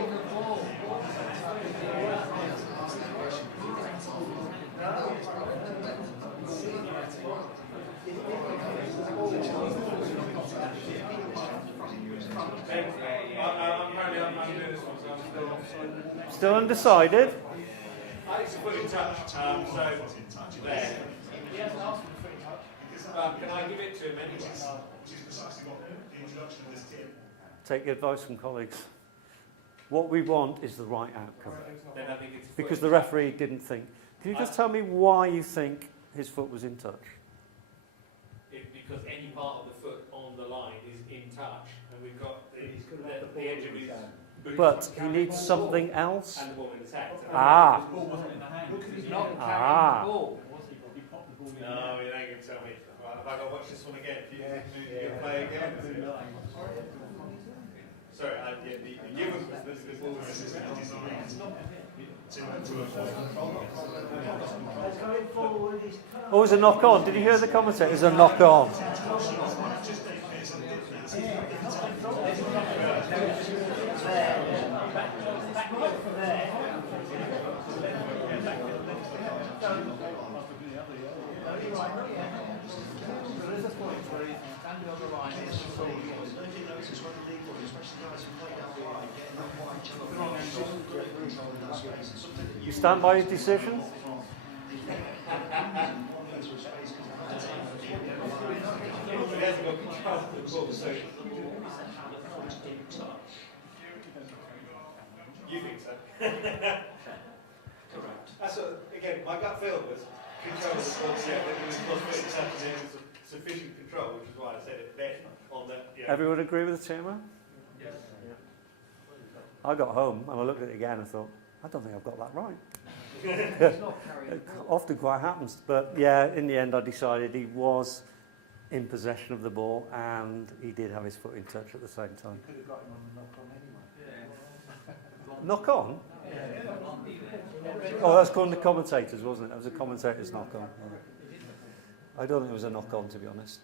Ask that question. Still undecided. I think it's a foot in touch, so there. He hasn't asked for the foot in touch. Can I give it to him anyway? Which is precisely what the introduction of this team. Take your advice from colleagues. What we want is the right outcome. Then I think it's a foot Because in the touch. referee didn't think. Can you just tell me why you think his foot was in touch? Because any part of the foot on the line is in touch, and we've got the edge of his boot. But he needs something else. And the ball in his hand. Ah. The ball wasn't in the hand. He's not Ah. carrying the ball. He popped the ball in. No, you ain't going to tell me. Right, have I got to watch this one again? You play again? Sorry, the given was the ball was in his hand. Oh, it was a knock on. Did you hear the commentator? It was a knock on. Just Dave Pearson did this. Herts Referee, I don't know if you notice when the league, especially guys who played out wide, getting that wide channel, so good at controlling that space. It's something that You stand by your decision? You think so? Correct. That's what, again, my gut feel was control was sufficient control, which is why I said it then on that. Yeah. Everyone agree with the TMO? Yes. I got home and I looked at it again and thought, I don't think I've got that right. He's not carrying It the ball. often quite happens, but yeah, in the end I decided he was in possession of the ball and he did have his foot in touch at the same time. Could have got him on the knock-on anyway. Knock on? Oh, that's according to commentators, wasn't it? That was a commentator's knock on. I don't think it was a knock on, to be honest.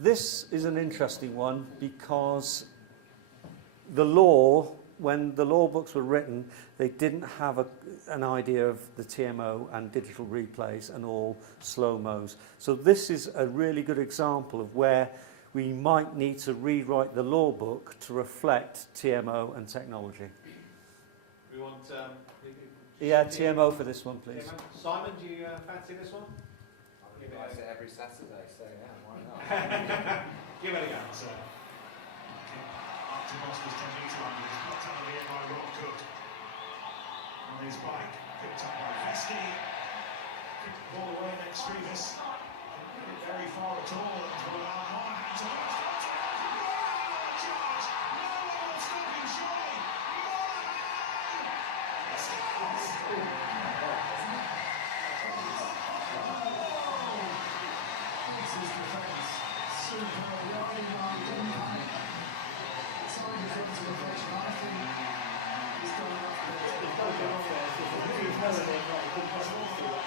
This is an interesting one because the law, when the law books were written, they didn't have an idea of the TMO and digital replays and all slow-mos. So this is a really good example of where we might need to rewrite the law book to reflect TMO and technology. We want. Yeah, TMO for this one, please. Simon, do you fancy this one? I say every Saturday, so yeah, why not? Give it a go. Up to Boston's technique to Andy. It's blocked out of the air by Rob Cook. On his bike, picked up by Vesky. Kicked the ball away in extremis. Didn't get it very far at all. And Monahan hands on. Charge! No one will stop him, surely! Monahan! Scores! This is defence. Super. Riding by Duncan. Sorry to come to the pitch, but I think he's going up there.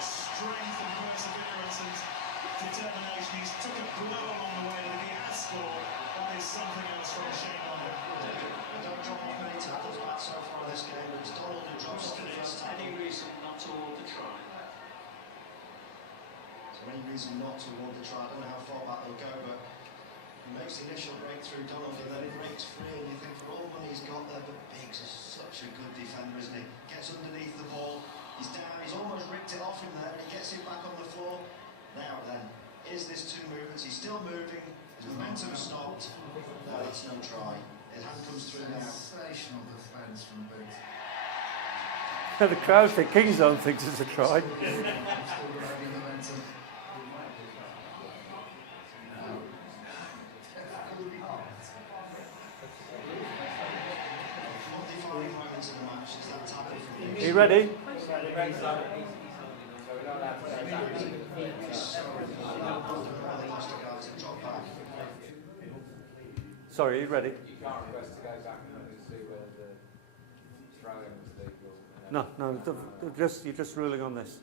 Strength and perseverance and determination. He's took a blow along the way, and if he has scored, that is something else from Shane London. Don't drop off many tackles back so far in this game, but it's Donald who drops off the first tackle. Any reason not to award the try? So any reason not to award the try? I don't know how far back they'll go, but he makes the initial breakthrough, Donald, and then it breaks free, and you think for all the money he's got there, but Biggs is such a good defender, isn't he? Gets underneath the ball, he's down, he's almost ripped it off him there, and he gets it back on the floor. Now then, is this two movements? He's still moving, his momentum stopped. No, that's no try. His hand comes through now. Sensational defence from Biggs. The crowd think Kingsdown thinks it's a try. Still grabbing momentum. What defining moments in the match is that tackle from Are Biggs. you ready? Sorry, are you ready? You can't request to go back and see where the throwing was legal. No, you're just ruling on this.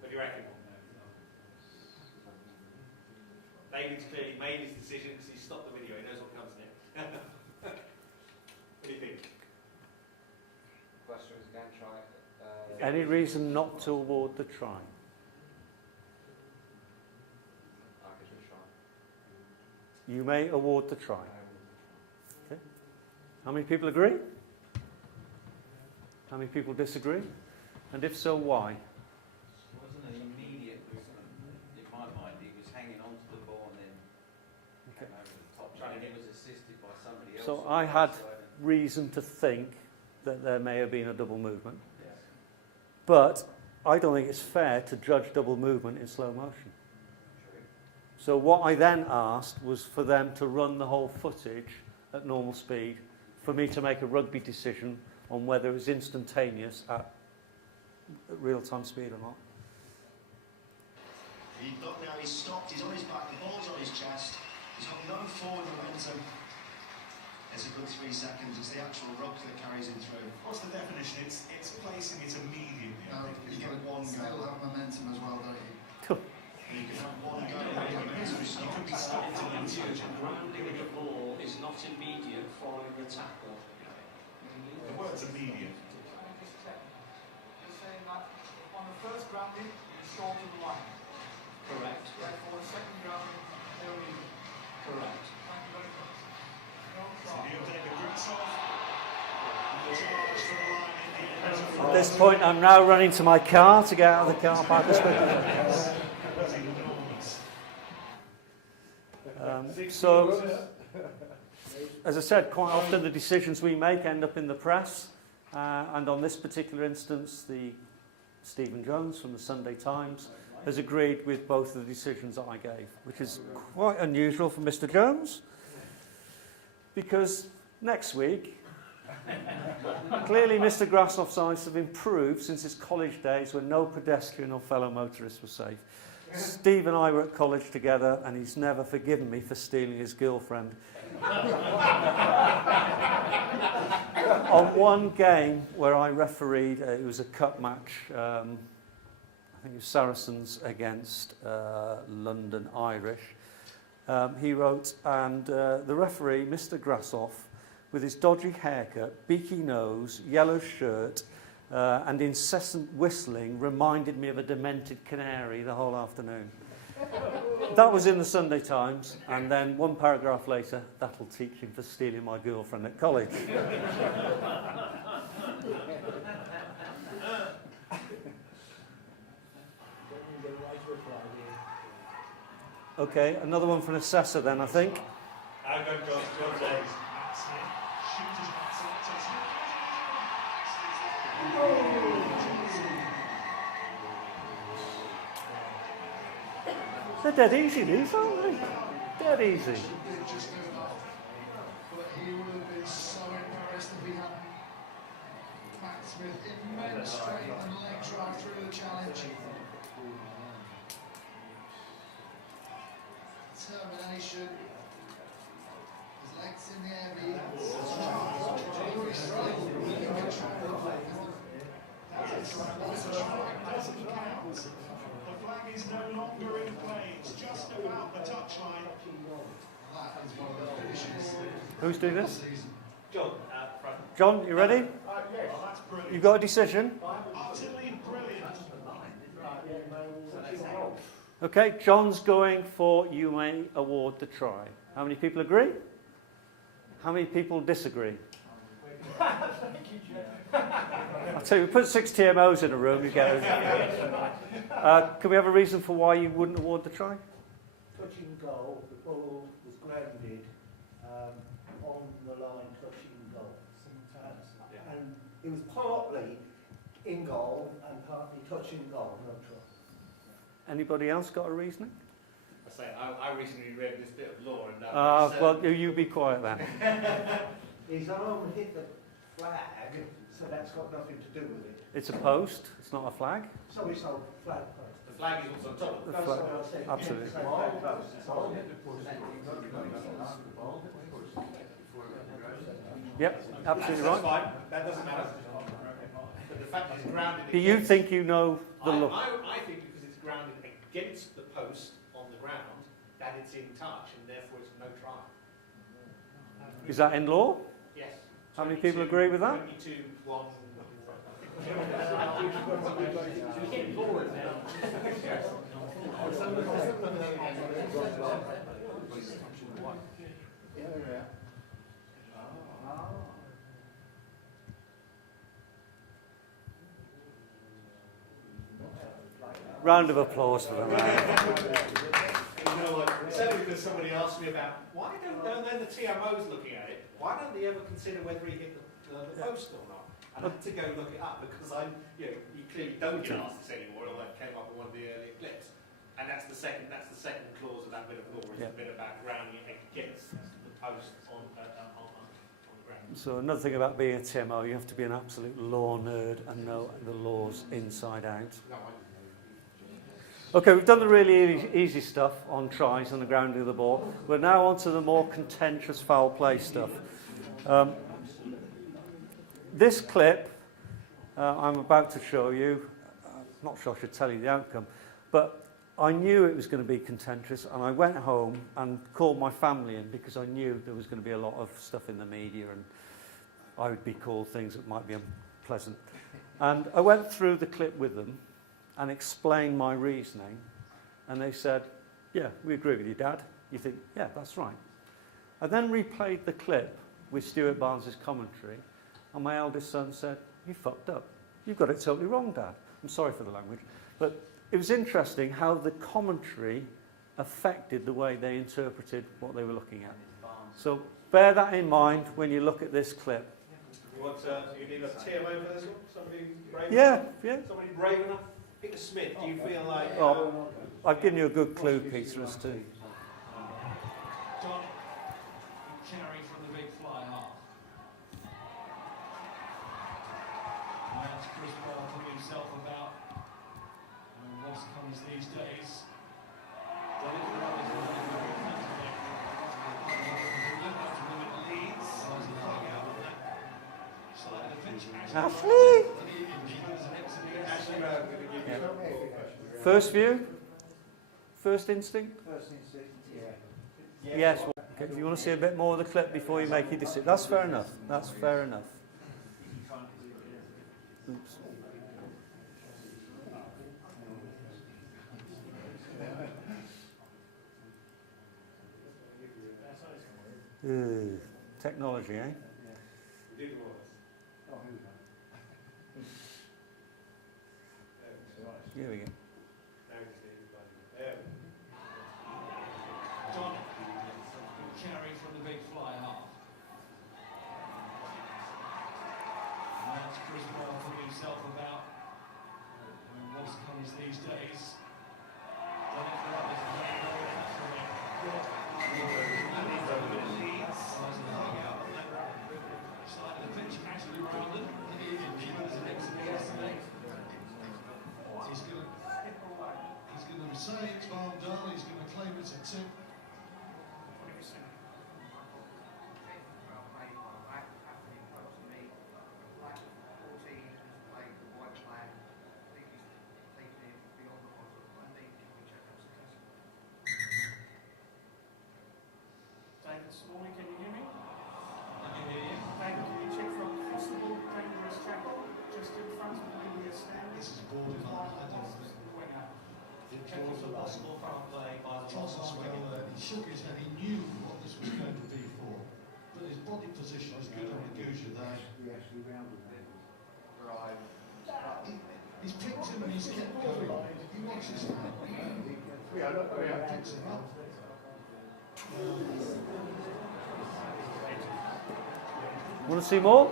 What do you reckon? David's clearly made his decision because he stopped the video. He knows what comes next. What do you think? Question was again, try. Any reason not to award the try? I could just try. You may award the try. Okay. How many people agree? How many people disagree? And if so, why? It wasn't an immediate movement. In my mind, he was hanging on to the ball and then came over the top. And it was assisted by somebody else. So I had reason to think that there may have been a double movement. Yes. But I don't think it's fair to judge double movement in slow motion. True. So what I then asked was for them to run the whole footage at normal speed for me to make a rugby decision on whether it was instantaneous at real-time speed or not. Now he's stopped, he's on his back, the ball's on his chest, he's got no forward momentum. It's a good 3 seconds, it's the actual rug that carries him through. What's the definition? It's placing it immediately. No, you get one go. Still have momentum as well, don't you? You can have one go with momentum, so you could be Stopped stopped in in the grounding of the ball is not immediate following the tackle. The word's immediate. You're saying that on the first grounding, you short of the line. Correct. Therefore, the second grounding, they only Correct. David Grasshof. The charge for the line in the end. At this point, I'm now running to my car to get out of the car park as quickly as I can. So, as I said, quite often the decisions we make end up in the press, and on this particular instance, Stephen Jones from the Sunday Times has agreed with both of the decisions that I gave, which is quite unusual for Mr. Jones, because next week, clearly Mr. Grasshof's eyes have improved since his college days when no pedestrian or fellow motorist was safe. Steve and I were at college together, and he's never forgiven me for stealing his girlfriend. On one game where I refereed, it was a cup match, I think it was Saracens against London Irish. He wrote, and the referee, Mr. Grasshof, with his dodgy haircut, beaky nose, yellow shirt, and incessant whistling, reminded me of a demented canary the whole afternoon. That was in the Sunday Times, and then one paragraph later, that'll teach him for stealing my girlfriend at college. Okay, another one for an assessor then, I think. I'll go John Days. They're dead easy, these, aren't they? Dead easy. Just enough. But he would have been so embarrassed if he hadn't. Matt Smith, immense strength and leg drive through the challenge. Determination. His legs in the air, but he The flag is no longer in play. It's just about the touchline. That is one of the finishes. Who's doing this? John, front. John, you ready? Yes. Oh, that's brilliant. You got a decision? Utterly brilliant. Okay, John's going for you may award the try. How many people agree? How many people disagree? I'll tell you, we put 6 TMOs in a room, you get it. Can we have a reason for why you wouldn't award the try? Touching goal, the ball was grounded on the line touching goal. And it was partly in goal and partly touching goal, no try. Anybody else got a reasoning? I say, I recently read this bit of law and Well, you be quiet then. His arm hit the flag, so that's got nothing to do with it. It's a post, it's not a flag. So it's a flag post. the flag is also on top of The it. flag, absolutely. Yep, absolutely That's right. fine, that doesn't matter. But the fact it's grounded Do you against- think you know the law? I think because it's grounded against the post on the ground, that it's in touch and therefore it's no try. Is that in law? Yes. How many people agree with that? 22, 1. Round of applause for them. You know what? Certainly because somebody asked me about why don't then the TMO's looking at it, why don't they ever consider whether he hit the post or not? And I had to go look it up because you clearly don't get asked this anymore, although it came up in one of the earlier clips. And that's the second clause of that bit of law, is the bit about grounding it against the post on the ground. So another thing about being a TMO, you have to be an absolute law nerd and know the laws inside out. No, Okay, we've done the really easy stuff on tries and the grounding of the ball. We're now on to the more contentious foul play stuff. This clip I'm about to show you, I'm not sure I should tell you the outcome, but I knew it was going to be contentious, and I went home and called my family in because I knew there was going to be a lot of stuff in the media and I would be called things that might be unpleasant. And I went through the clip with them and explained my reasoning, and they said, yeah, we agree with you, Dad. You think, yeah, that's right. I then replayed the clip with Stuart Barnes' commentary, and my eldest son said, you fucked up. You've got it totally wrong, Dad. I'm sorry for the language. But it was interesting how the commentary affected the way they interpreted what they were looking at. So bear that in mind when you look at this clip. You want you need a TMO for this one? Somebody brave Yeah, enough? yeah. Somebody brave enough? Peter Smith, do you feel like... Oh, I've given you a good clue, Peter, as to... Don Cherry from the big fly half. That's Chris Ball putting himself about. And what's comes these days. Ashley! First view? First instinct? First instinct, yeah. Yes. Okay, if you want to see a bit more of the clip before you make your decision, that's fair enough. That's fair enough. Oops. Technology, eh? Here we go. Don Cherry from the big fly half. And that's Chris Ball putting himself about. And what's comes these days. Done it for others. Side of the pitch, actually around them. He was an exhibition yesterday. He's going to say it's Van Dahl, he's going to claim it's a tip. David Smalley, can you hear me? I can hear you. David, can you check for a possible dangerous tackle just in front of where we are standing? This is borderline, I don't think. Checking for possible foul play by the Johnson he shook his head, he knew what this was going to be for. But his body position is good on the Gouja there. Right. He's picked him and he's kept going. He wants his hand. Picks him up. Want to see more?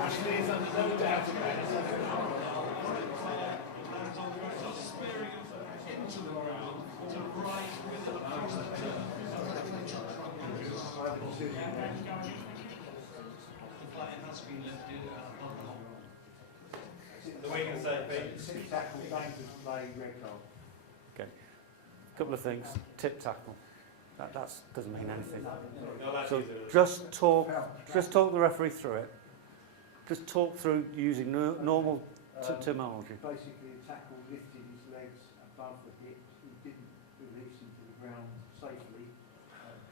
Ashley is under no doubt about it. Spearing into the ground to right with the post. The flag has been lifted The wing and say, Tackle, dangerous play, red card. Okay. A couple of things. Tip tackle. That doesn't mean anything. No, that's So easier. just talk the referee through it. Just talk through using normal terminology. Basically, the tackle lifted his legs above the hips. He didn't release him to the ground safely,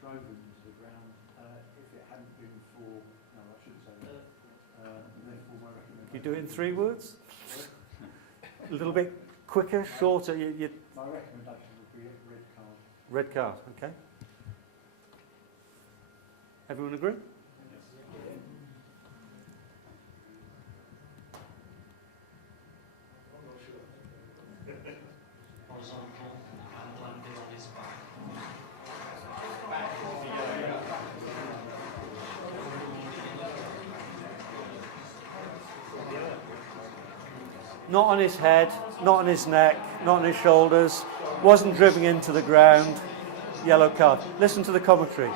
drove him to the ground. If it hadn't been for, no, I shouldn't say that. Therefore, my recommendation. You do it in 3 words? A little bit quicker, shorter. My recommendation would be a red card. Red card, okay. Everyone agree? horizontal and landed on his back. Not on his head, not on his neck, not on his shoulders. Wasn't driven into the ground. Yellow card. Listen to the commentary.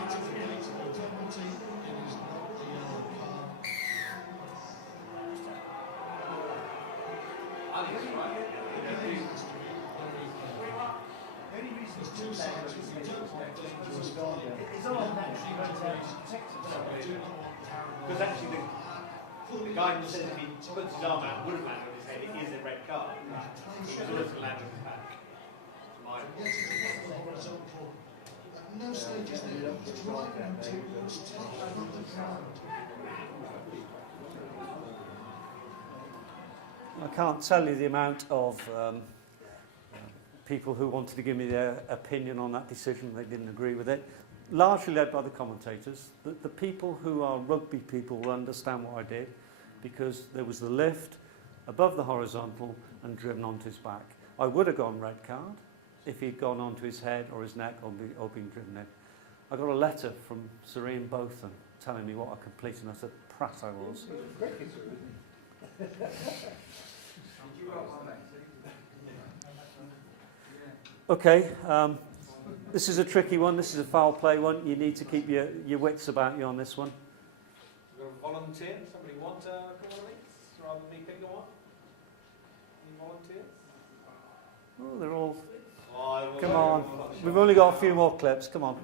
Because actually the guidance says if he puts his arm out, would have landed on his head, it is a red card. So it's landed on his back. At no stage is there, he's driving him towards touch, not the ground. I can't tell you the amount of people who wanted to give me their opinion on that decision. They didn't agree with it. Largely led by the commentators. The people who are rugby people will understand what I did, because there was the lift above the horizontal and driven onto his back. I would have gone red card if he'd gone onto his head or his neck or been driven in. I got a letter from Sir Ian Botham telling me what a complete and utter prat I was. Okay, this is a tricky one. This is a foul play one. You need to keep your wits about you on this one. We've got a volunteer. Somebody want to call on it rather than me picking one? Any volunteers? Oh, they're all... Oh, Come on. We've only got a few more clips. Come on.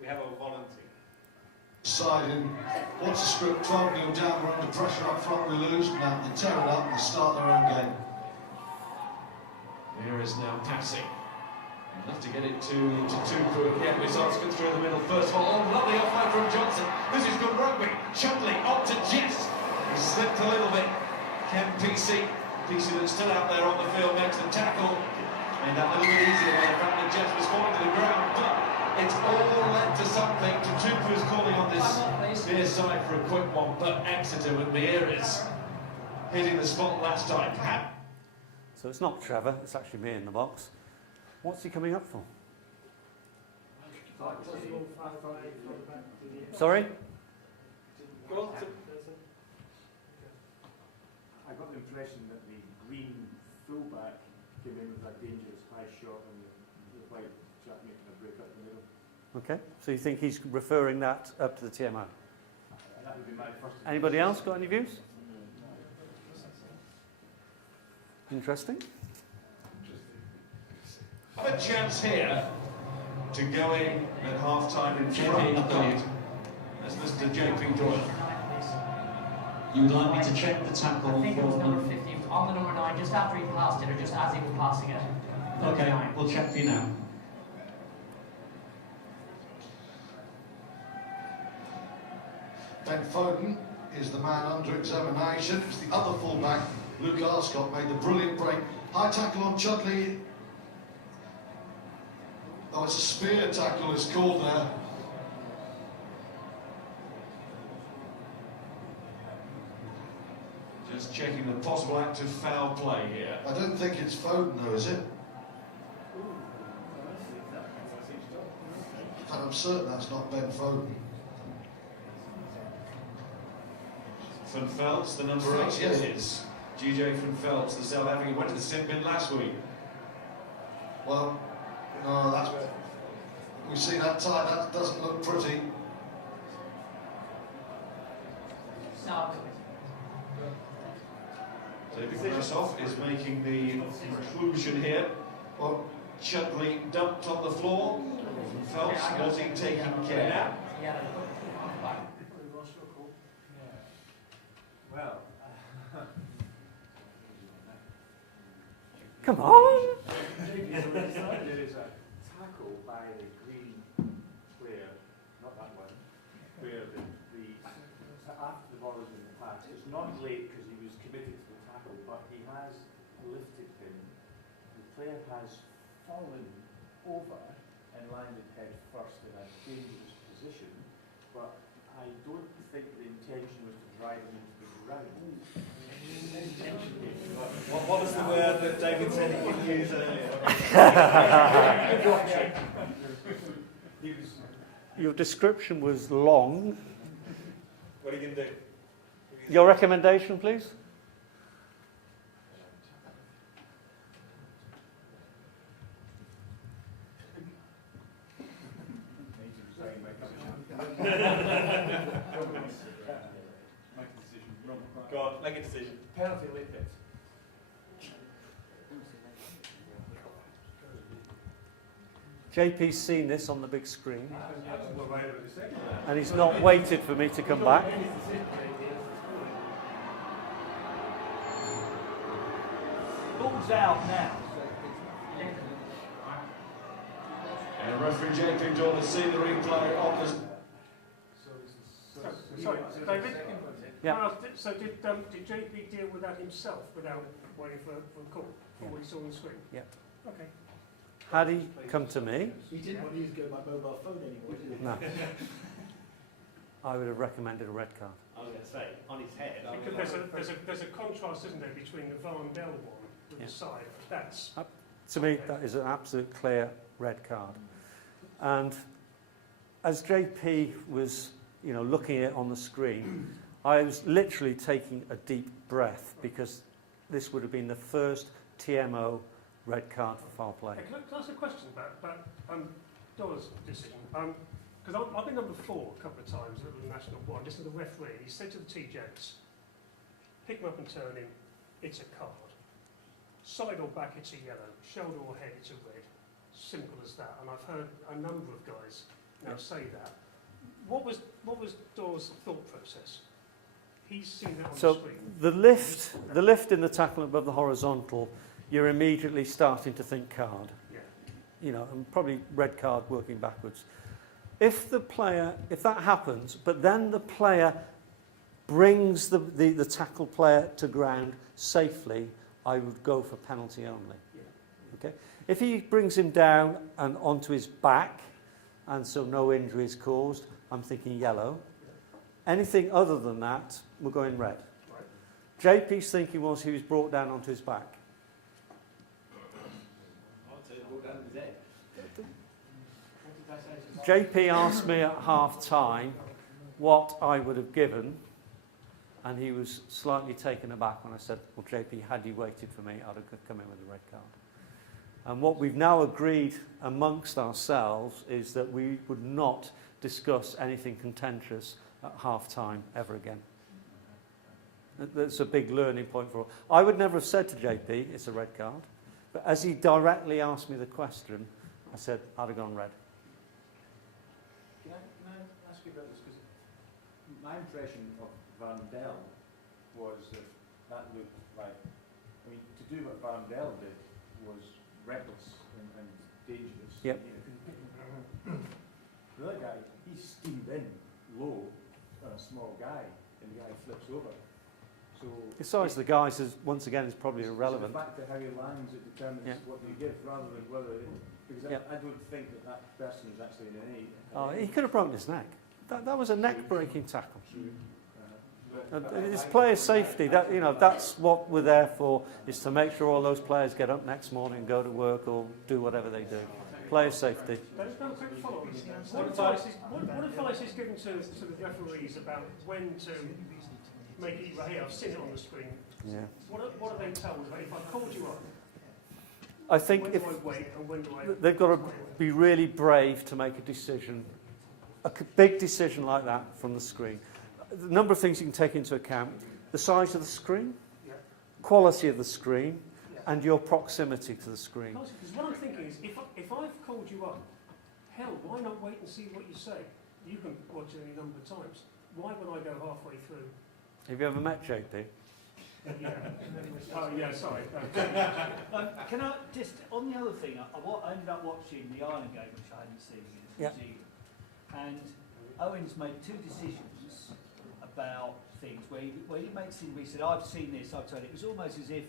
We have a volunteer. Deciding what's the script, 12-0 down, we're under pressure up front, we lose. Now they tear it up and they start their own game. Here is now passing. Enough to get it to Tupu and get results come through in the middle. First of all, lovely offload from Johnson. This is good rugby. Chudley up to Jess. He slipped a little bit. Ken PC that stood out there on the field next to tackle. Made that a little bit easier by the fact that Jess was falling to the ground. But it's all led to something. Tupu is calling on this near side for a quick one. But Exeter with Mieres hitting the spot last time. So it's not Trevor, it's actually me in the box. What's he coming up for? Sorry? I got the impression that the green fullback came in with a dangerous high shot and the white chap making a break up the middle. Okay, so you think he's referring that up to the TMO? That would be my first. Anybody else got any views? Interesting. Have a chance here to go in at half-time in front. Let's listen to JP Doyle. You would like me to check the tackle? I think it was number 50, on the number 9, just after he passed it, or just as he was passing it. Okay, we'll check for you now. Ben Foden is the man under examination. It's the other fullback, Luke Arscott, made the brilliant break. High tackle on Chudley. Oh, it's a spear tackle, it's called there. Just checking the possible active foul play here. I don't think it's Foden though, is it? And I'm certain that's not Ben Foden. Van Velt's the number 8, Yes. it is. GJ Van Velt's the South African, went to the sin bin last week. Well, no, that's... We see that tie, that doesn't look pretty. No. David Grasshof is making the conclusion here. Well, Chudley dumped on the floor. Van Velt's was he taking care? Well, Come on! there is a tackle by the green player, not that one, where after the ball is in the pass, it's not late because he was committed to the tackle, but he has lifted him. The player has fallen over and landed head first in a dangerous position, but I don't think the intention was to drive him into the ground. What was the word that David said he could use earlier? Your description was long. What are you going to do? Your recommendation, please? Go on, make a decision. Penalty late bit. JP's seen this on the big screen, and he's not waited for me to come back. Ball's out now. And referee JP Doyle has seen the replay on the... Sorry, David? Yeah. So did JP deal with that himself without waiting for a call, for what he saw on the screen? Yeah. Okay. Had he come to me, He didn't want to use go by mobile phone anymore, did he? no, I would have recommended a red card. I was going to say, on his head. Because there's a contrast, isn't there, between the Varndell one with the side. That's To me, that is an absolute clear red card. And as JP was, looking at it on the screen, I was literally taking a deep breath because this would have been the first TMO red card for foul play. Can I ask a question about Dora's decision? Because I've been number 4 a couple of times at the national one, just to the referee, and he said to the TJs, pick him up and turn him, it's a card. Side or back, it's a yellow. Shoulder or head, it's a red. Simple as that. And I've heard a number of guys now say that. What was Dora's thought process? He's seen that on the screen. The lift in the tackle above the horizontal, you're immediately starting to think card. Yeah. And probably red card working backwards. If that happens, but then the player brings the tackle player to ground safely, I would go for penalty only. Yeah. Okay. If he brings him down and onto his back, and so no injury is caused, I'm thinking yellow. Anything other than that, we're going red. Right. JP's thinking was he was brought down onto his back. I'd say brought down to his head. JP asked me at half time what I would have given, and he was slightly taken aback when I said, well, JP, had you waited for me, I'd have come in with a red card. And what we've now agreed amongst ourselves is that we would not discuss anything contentious at half time ever again. That's a big learning point for all. I would never have said to JP, it's a red card, but as he directly asked me the question, I said, I'd have gone red. Can I ask you about this? Because my impression of Varndell was that looked like, to do what Varndell did was reckless and dangerous. Yep. The other guy, he steamed in low on a small guy, and the guy flips over. So The size of the guys is once again is probably irrelevant. So the fact of how he lands, it determines what you give, rather than whether. Because I don't think that person is actually in any. Oh, he could have broken his neck. That was a neck-breaking tackle. And it's player safety. That's what we're there for, is to make sure all those players get up next morning and go to work or do whatever they do. Player safety. Quick follow-up. What advice is given to the referees about when to make it either here? I've seen it on the screen. Yeah. What are they told about if I called you up? I think when do I wait and when do I? They've got to be really brave to make a decision, a big decision like that from the screen. The number of things you can take into account: the size of the screen, quality of the screen, and your proximity to the screen. Because what I'm thinking is, if I've called you up, hell, why not wait and see what you say? You can watch it any number of times. Why would I go halfway through? Have you ever met JP? Yeah. Oh yeah, sorry. Can I just, on the other thing, I ended up watching the Ireland game, which I hadn't seen in New Zealand, and Owen's made 2 decisions about things where he makes things where he said, I've seen this, I've told it. It was almost as if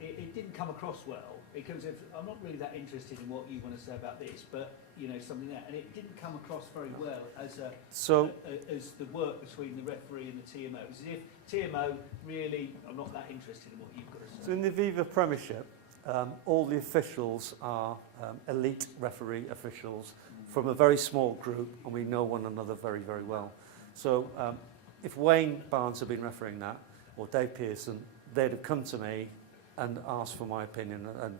it didn't come across well. It comes as if, I'm not really that interested in what you want to say about this, but something there. And it didn't come across very well as as the work between the referee and the TMO. It was as if TMO really, I'm not that interested in what you've got to say. So in the Viva Premiership, all the officials are elite referee officials from a very small group, and we know one another very, very well. So if Wayne Barnes had been refereeing that, or Dave Pearson, they'd have come to me and asked for my opinion and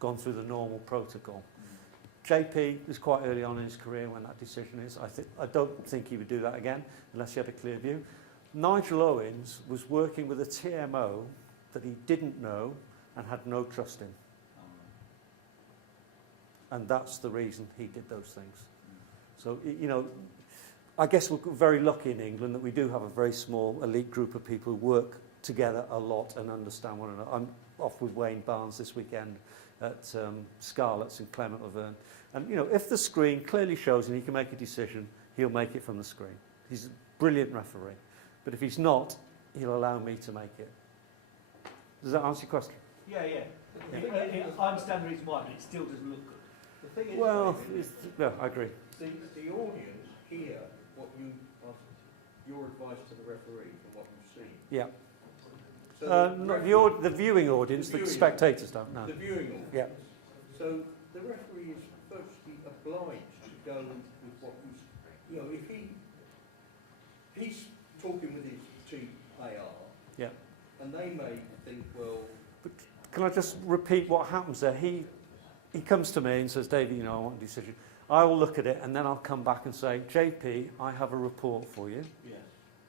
gone through the normal protocol. JP was quite early on in his career when that decision is. I don't think he would do that again unless he had a clear view. Nigel Owens was working with a TMO that he didn't know and had no trust in. And that's the reason he did those things. So, I guess we're very lucky in England that we do have a very small elite group of people who work together a lot and understand one another. I'm off with Wayne Barnes this weekend at Scarlett's in Clement Laverne. And, if the screen clearly shows and he can make a decision, he'll make it from the screen. He's a brilliant referee. But if he's not, he'll allow me to make it. Does that answer your question? Yeah. I understand the reason why, but it still doesn't look good. The thing is, Well, David, no, I agree. the audience hear what your advice to the referee from what you've seen. Yeah. So Not the viewing audience, the spectators don't know. The viewing audience. Yeah. So the referee is firstly obliged to go with what if he's talking with his team AR, Yeah. and they may think, well, Can I just repeat what happens there? He comes to me and says, David, I want a decision. I will look at it and then I'll come back and say, JP, I have a report for you. yes.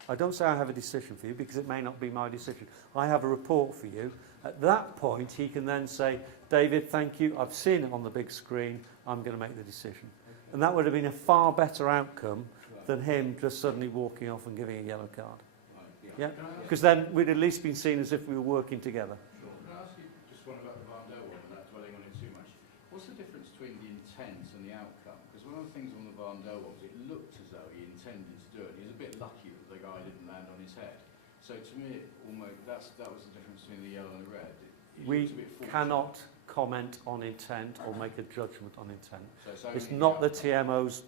I don't say I have a decision for you because it may not be my decision. I have a report for you. At that point, he can then say, David, thank you. I've seen it on the big screen. I'm going to make the decision. Okay. And that would have been a far better outcome than him just suddenly walking off and giving a yellow card. Right, Yeah? Because then we'd at least been seen as if we were working together. Sure. Can I ask you just one about the Van Der one, without dwelling on it too much? What's the difference between the intent and the outcome? Because one of the things on the Van Der was it looked as though he intended to do it. He was a bit lucky that the guy didn't land on his head. So to me, that was the difference between the yellow and the red. We cannot comment on intent or make a judgment on intent. So it's not the TMO's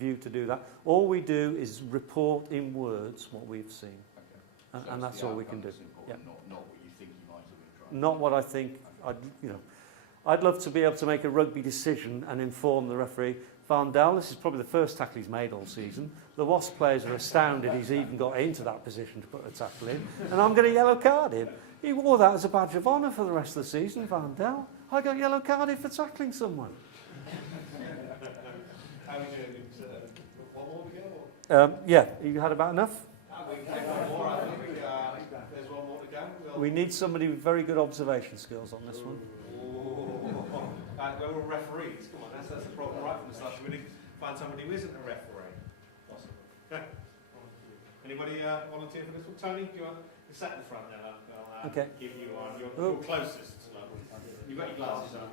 view to do that. All we do is report in words what we've seen. Okay. And that's all we can do. Yeah. Not what you think you might have been trying. Not what I think. I'd love to be able to make a rugby decision and inform the referee. Van Dal, this is probably the first tackle he's made all season. The Wasp players are astounded he's even got into that position to put a tackle in. And I'm going to yellow card him. He wore that as a badge of honour for the rest of the season, Van Dal. I got yellow carded for tackling someone. How are we doing? One more to go? Yeah, you had about enough? We can take one more. I think there's one more to go. We need somebody with very good observation skills on this one. We're all referees. Come on, that's the problem right from the start. We need to find somebody who isn't a referee. Possible. Anybody volunteer for this one? Tony, do you want to sit at the front there? I'll Okay. give you one. You're closest. You've got your glasses on.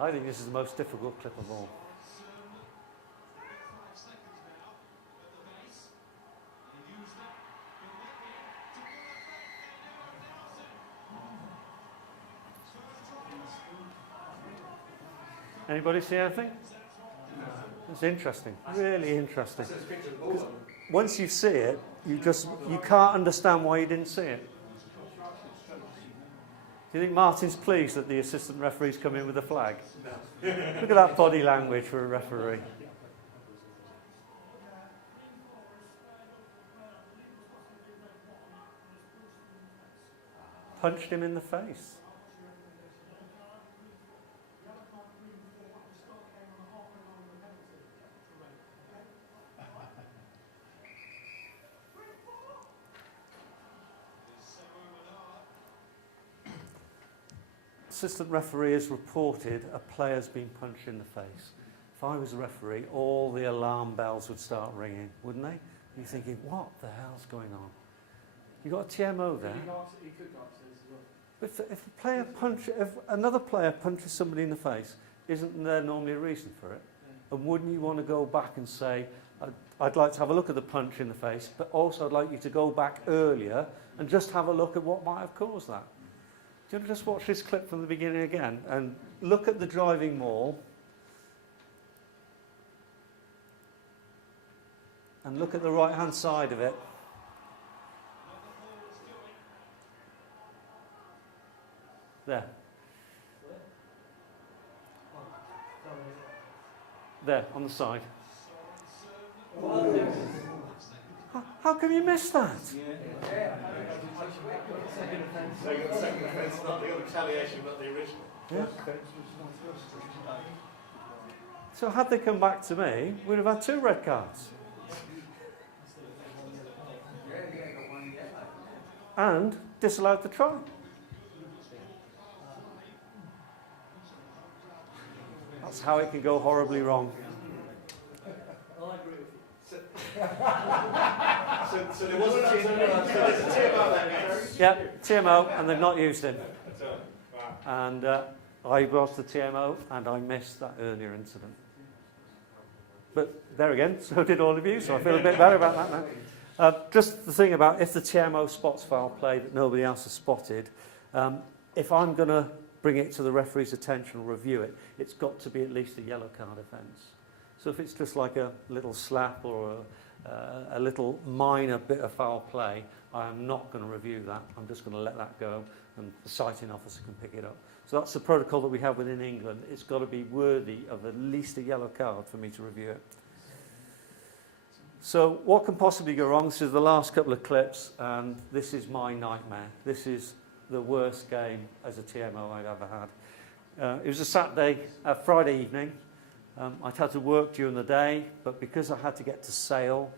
I think this is the most difficult clip of all. Anybody see anything? It's interesting, really interesting. Once you see it, you can't understand why you didn't see it. Do you think Martin's pleased that the assistant referee's come in with a flag? Look at that body language for a referee. Punched him in the face. Assistant referee has reported a player's been punched in the face. If I was a referee, all the alarm bells would start ringing, wouldn't they? You're thinking, what the hell's going on? You've got a TMO there. He could go upstairs as well. But if another player punches somebody in the face, isn't there normally a reason for it? And wouldn't you want to go back and say, I'd like to have a look at the punch in the face, but also I'd like you to go back earlier and just have a look at what might have caused that? Do you want to just watch this clip from the beginning again and look at the driving maul and look at the right hand side of it. There. There, on the side. How come you missed that? So you got the second offence, not the retaliation, but the original. Yeah. So had they come back to me, we'd have had 2 red cards. And disallowed the try. how it can go horribly wrong. I agree with you. So there was a TMO then, guys? Yeah, TMO, and they've not used him. And I was the TMO, and I missed that earlier incident. But there again, so did all of you, so I feel a bit better about that now. Just the thing about if the TMO spots foul play that nobody else has spotted, if I'm going to bring it to the referee's attention or review it, it's got to be at least a yellow card offence. So if it's just like a little slap or a little minor bit of foul play, I am not going to review that. I'm just going to let that go, and the citing officer can pick it up. So that's the protocol that we have within England. It's got to be worthy of at least a yellow card for me to review it. So what can possibly go wrong? This is the last couple of clips, and this is my nightmare. This is the worst game as a TMO I've ever had. It was a Friday evening. I'd had to work during the day, but because I had to get to Sale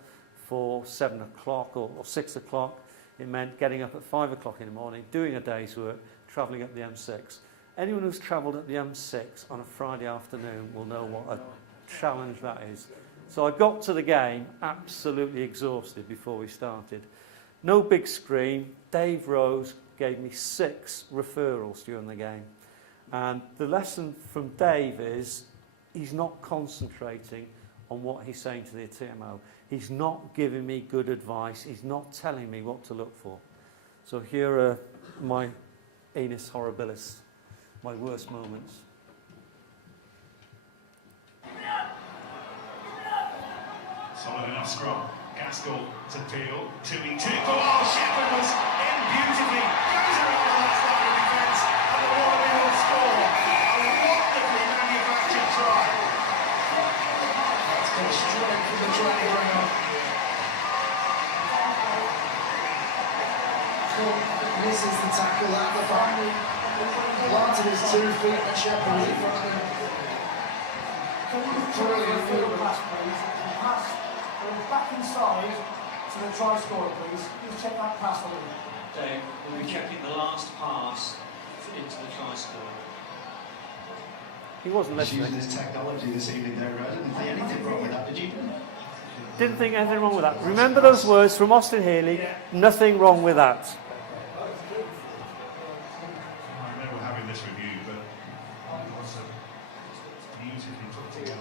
for 7 o'clock or 6 o'clock, it meant getting up at 5 o'clock in the morning, doing a day's work, travelling up the M6. Anyone who's travelled up the M6 on a Friday afternoon will know what a challenge that is. So I got to the game absolutely exhausted before we started. No big screen. Dave Rose gave me 6 referrals during the game. And the lesson from Dave is he's not concentrating on what he's saying to the TMO. He's not giving me good advice. He's not telling me what to look for. So here are my annus horribilis, my worst moments. Solid enough scrum. Gaskell to Peel. 2-2. Oh, Shepherd was in beautifully. Goes around the last line of defence. And the Warrior will score. A wonderfully manufactured try. That's gone straight from the training ground. Misses the tackle at the back. Planted his 2 feet and Shepherd was in front of him. Brilliant movement. Pass from back inside to the try scorer, please. Just check that pass for me. Dave, we'll be checking the last pass into the try scorer. He wasn't He's listening. using his technology this evening there, I didn't think anything wrong with that, did you? Didn't think anything wrong with that. Remember those words from Austin Healey, nothing wrong with that. I know we're having this review, but also beautifully put together.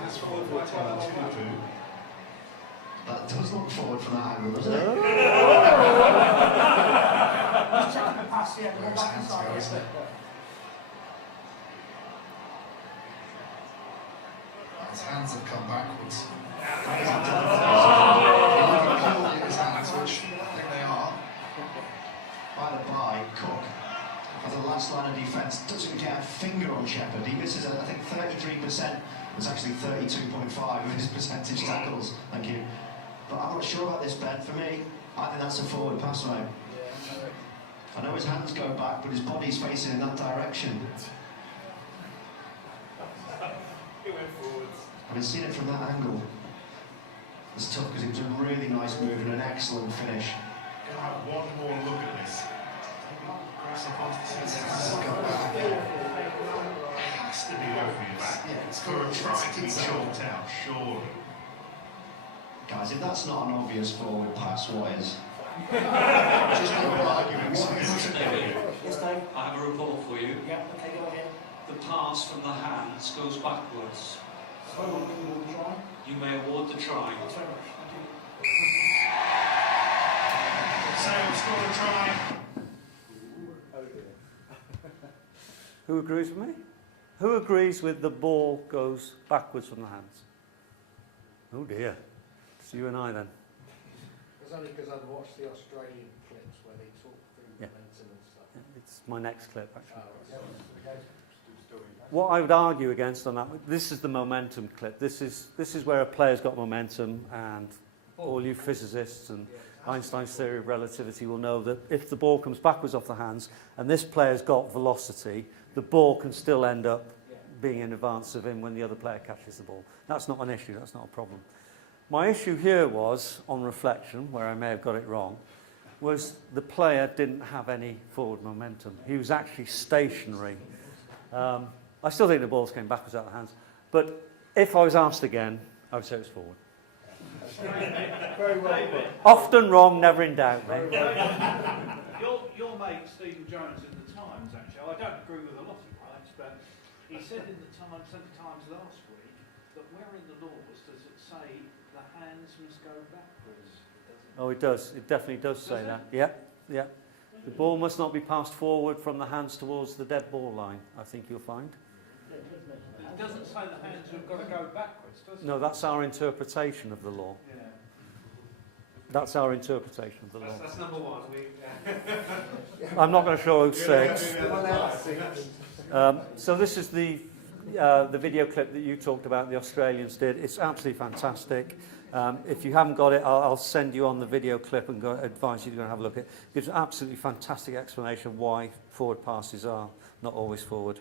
That's forward by 2-2. That does look forward from that angle, doesn't it? Just checking the pass, yeah, go back inside. His hands have come backwards. His hands, which I think they are. By the by, Cook, as the last line of defence, doesn't get a finger on Shepherd. He misses, I think, 33%. It's actually 32.5 of his percentage tackles. Thank you. But I'm not sure about this, Ben. For me, I think that's a forward pass, right? I know his hands go back, but his body's facing in that direction. He went forwards. I've seen it from that angle. It's tough because it was a really nice move and an excellent finish. Gonna have one more look at this. Has to be obvious. Yeah, it's for a try to be chalked out, surely. Guys, if that's not an obvious forward pass, what is? Just no arguments. Dave, I have a report for you. Yeah, okay, go ahead. The pass from the hands goes backwards. So, we'll try. You may award the try. Thanks very much. Thank you. Sale scored a try. Who agrees with me? Who agrees with the ball goes backwards from the hands? Oh dear. It's you and I then. It's only because I've watched the Australian clips where they talk through momentum and stuff. Yeah, it's my next clip actually. Oh, okay. What I would argue against on that, this is the momentum clip. This is where a player's got momentum, and all you physicists and Einstein's theory of relativity will know that if the ball comes backwards off the hands and this player's got velocity, the ball can still end up being in advance of him when the other player catches the ball. That's not an issue, that's not a problem. My issue here was, on reflection, where I may have got it wrong, was the player didn't have any forward momentum. He was actually stationary. I still think the balls came backwards out of the hands. But if I was asked again, I would say it was forward. Very well put. Often wrong, never in doubt, mate. Your mate Stephen Jones in the Times, actually, I don't agree with a lot he writes, but he said in the Times last week that where in the laws does it say the hands must go backwards? Oh, it does. It definitely does say that. Yeah, yeah. The ball must not be passed forward from the hands towards the dead ball line, I think you'll find. It doesn't say the hands have got to go backwards, does it? No, that's our interpretation of the law. Yeah. That's our interpretation of the law. That's number one. I'm not going to show who's six. So this is the video clip that you talked about, the Australians did. It's absolutely fantastic. If you haven't got it, I'll send you on the video clip and advise you to go and have a look at it. It gives an absolutely fantastic explanation of why forward passes are not always forward.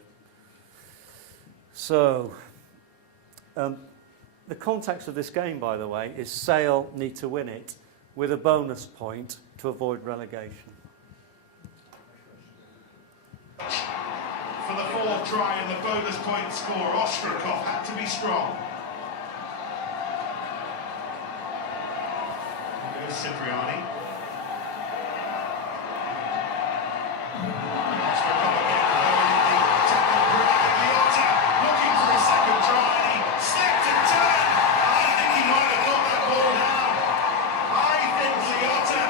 So, the context of this game, by the way, is Sale need to win it with a bonus point to avoid relegation. For the fourth try and the bonus point score, Ostrakov had to be strong. There's Cipriani. Ostrakov again, Liotta looking for a second try and he slipped and turned. I think he might have got that ball down. I think Liotta,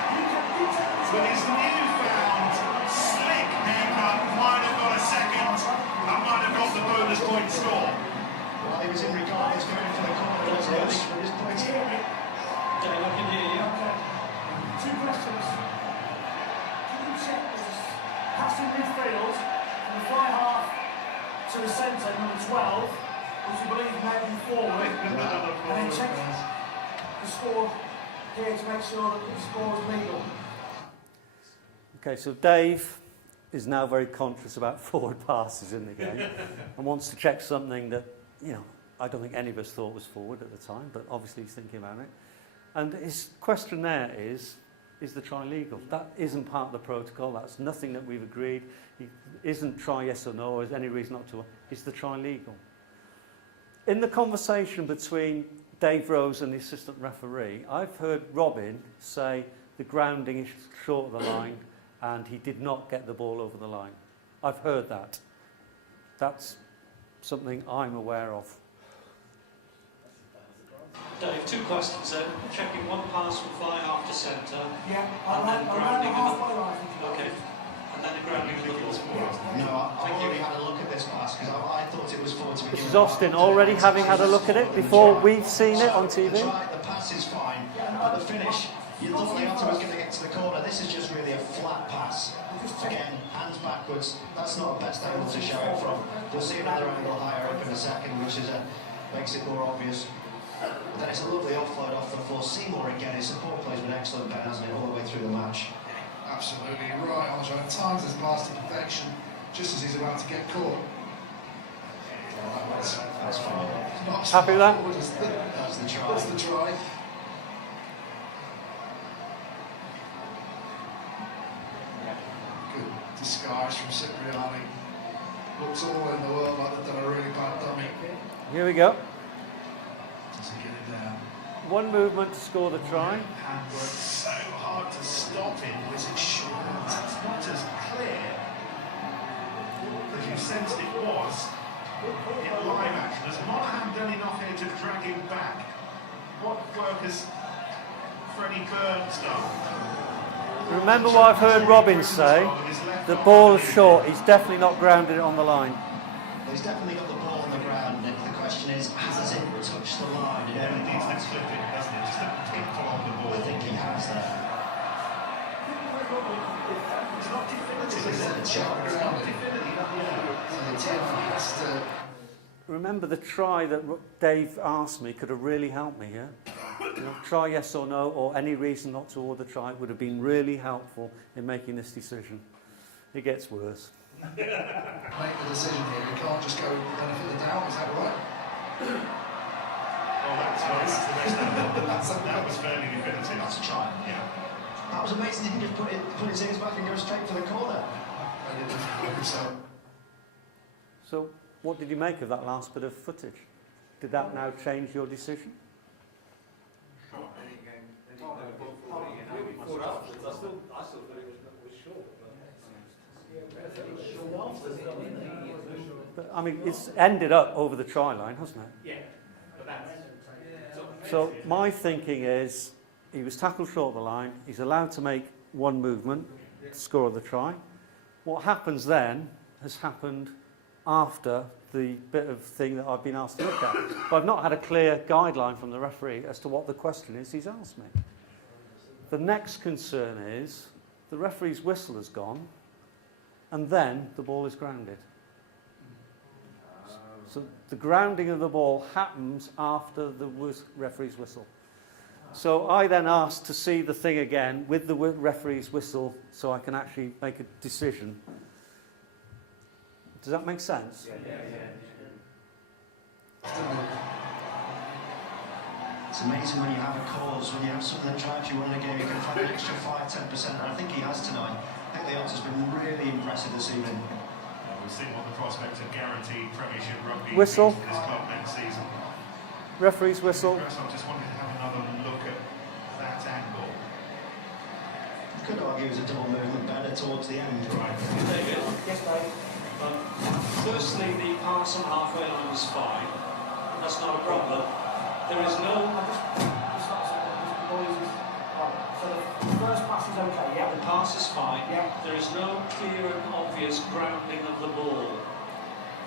with his newfound slick haircut, might have got a second and might have got the bonus point score. Well, he was in regard, he's going for the corner, wasn't he? For his points. Dave, I can hear you. Two questions. Can you check this? Passing midfield from the fly half to the centre, number 12, which you believe may be forward, and then check the score here to make sure that the score is legal. Okay, so Dave is now very conscious about forward passes in the game and wants to check something that, you know, I don't think any of us thought was forward at the time, but obviously he's thinking about it. And his question there is the try legal? That isn't part of the protocol. That's nothing that we've agreed. It isn't try yes or no, or is any reason not to. Is the try legal? In the conversation between Dave Rose and the assistant referee, I've heard Robin say the grounding is short of the line and he did not get the ball over the line. I've heard that. That's something I'm aware of. Dave, two questions then. Checking one pass from fly half to centre. Yeah, and then grounding of the... line. Okay. And then the grounding of the ball. No, I've already had a look at this pass because I thought it was forward to begin This with. is Austin already having had a look at it before we've seen it on TV. The pass is fine, but the finish, you thought Liotta was going to get to the corner. This is just really a flat pass. Again, hands backwards. That's not the best angle to show it from. We'll see another angle higher up in a second, which is makes it more obvious. But then it's a lovely offload off the floor. Seymour again, his support plays been excellent, Ben, hasn't it, all the way through the match? Absolutely right, Andre. At times has passed to perfection, just as he's about to get caught. That's fine. Happy with that? That's the try. That's the try. Good disguise from Cipriani. Looks all in the world like they've done a really bad dummy. Here we go. Doesn't get it down. One movement to score the try. Handwork so hard to stop him. Was it short? It's not as clear as you sensed it was in live action. Has Monaghan done enough here to drag him back? What work has Freddie Burns done? Remember what I've heard Robin say? The ball is short. He's definitely not grounded it on the line. He's definitely got the ball on the ground. The question is, has it touched the line? Yeah, it needs to flip it, doesn't it? Just a pimple on the ball. I think he has there. It's not definitive, is it? It's not definitive. So the TMO has to... Remember the try that Dave asked me could have really helped me here. You know, try yes or no, or any reason not to order try would have been really helpful in making this decision. It gets worse. Make the decision here. You can't just go benefit the doubt. Is that right? Oh, that's the best angle. That was fairly definitive. That's a try. Yeah. That was amazing. He didn't just put his ears back and go straight for the corner. I didn't think so. So What did you make of that last bit of footage? Did that now change your decision? I still thought it was short. But, I mean, it's ended up over the try line, hasn't it? Yeah, but that's... So my thinking is, he was tackled short of the line, he's allowed to make one movement, score the try. What happens then has happened after the bit of thing that I've been asked to look at. But I've not had a clear guideline from the referee as to what the question is he's asked me. The next concern is, the referee's whistle has gone, and then the ball is grounded. So the grounding of the ball happens after the referee's whistle. So I then asked to see the thing again with the referee's whistle so I can actually make a decision. Does that make sense? It's amazing when you have a cause, when you have something that drives you on the game, you can find an extra 5-10%, and I think he has tonight. I think the odds has been really impressive this evening. We've seen what the prospects of guaranteed Premiership rugby Whistle. means for this club next season. Referee's whistle. I just wanted to have another look at that angle. Could argue it was a double movement better towards the end. Right. David, Yes, Dave. firstly, the pass on the halfway line was fine. That's not a problem. There is no... So the first pass is okay, yeah? The pass is fine. Yeah. There is no clear and obvious grounding of the ball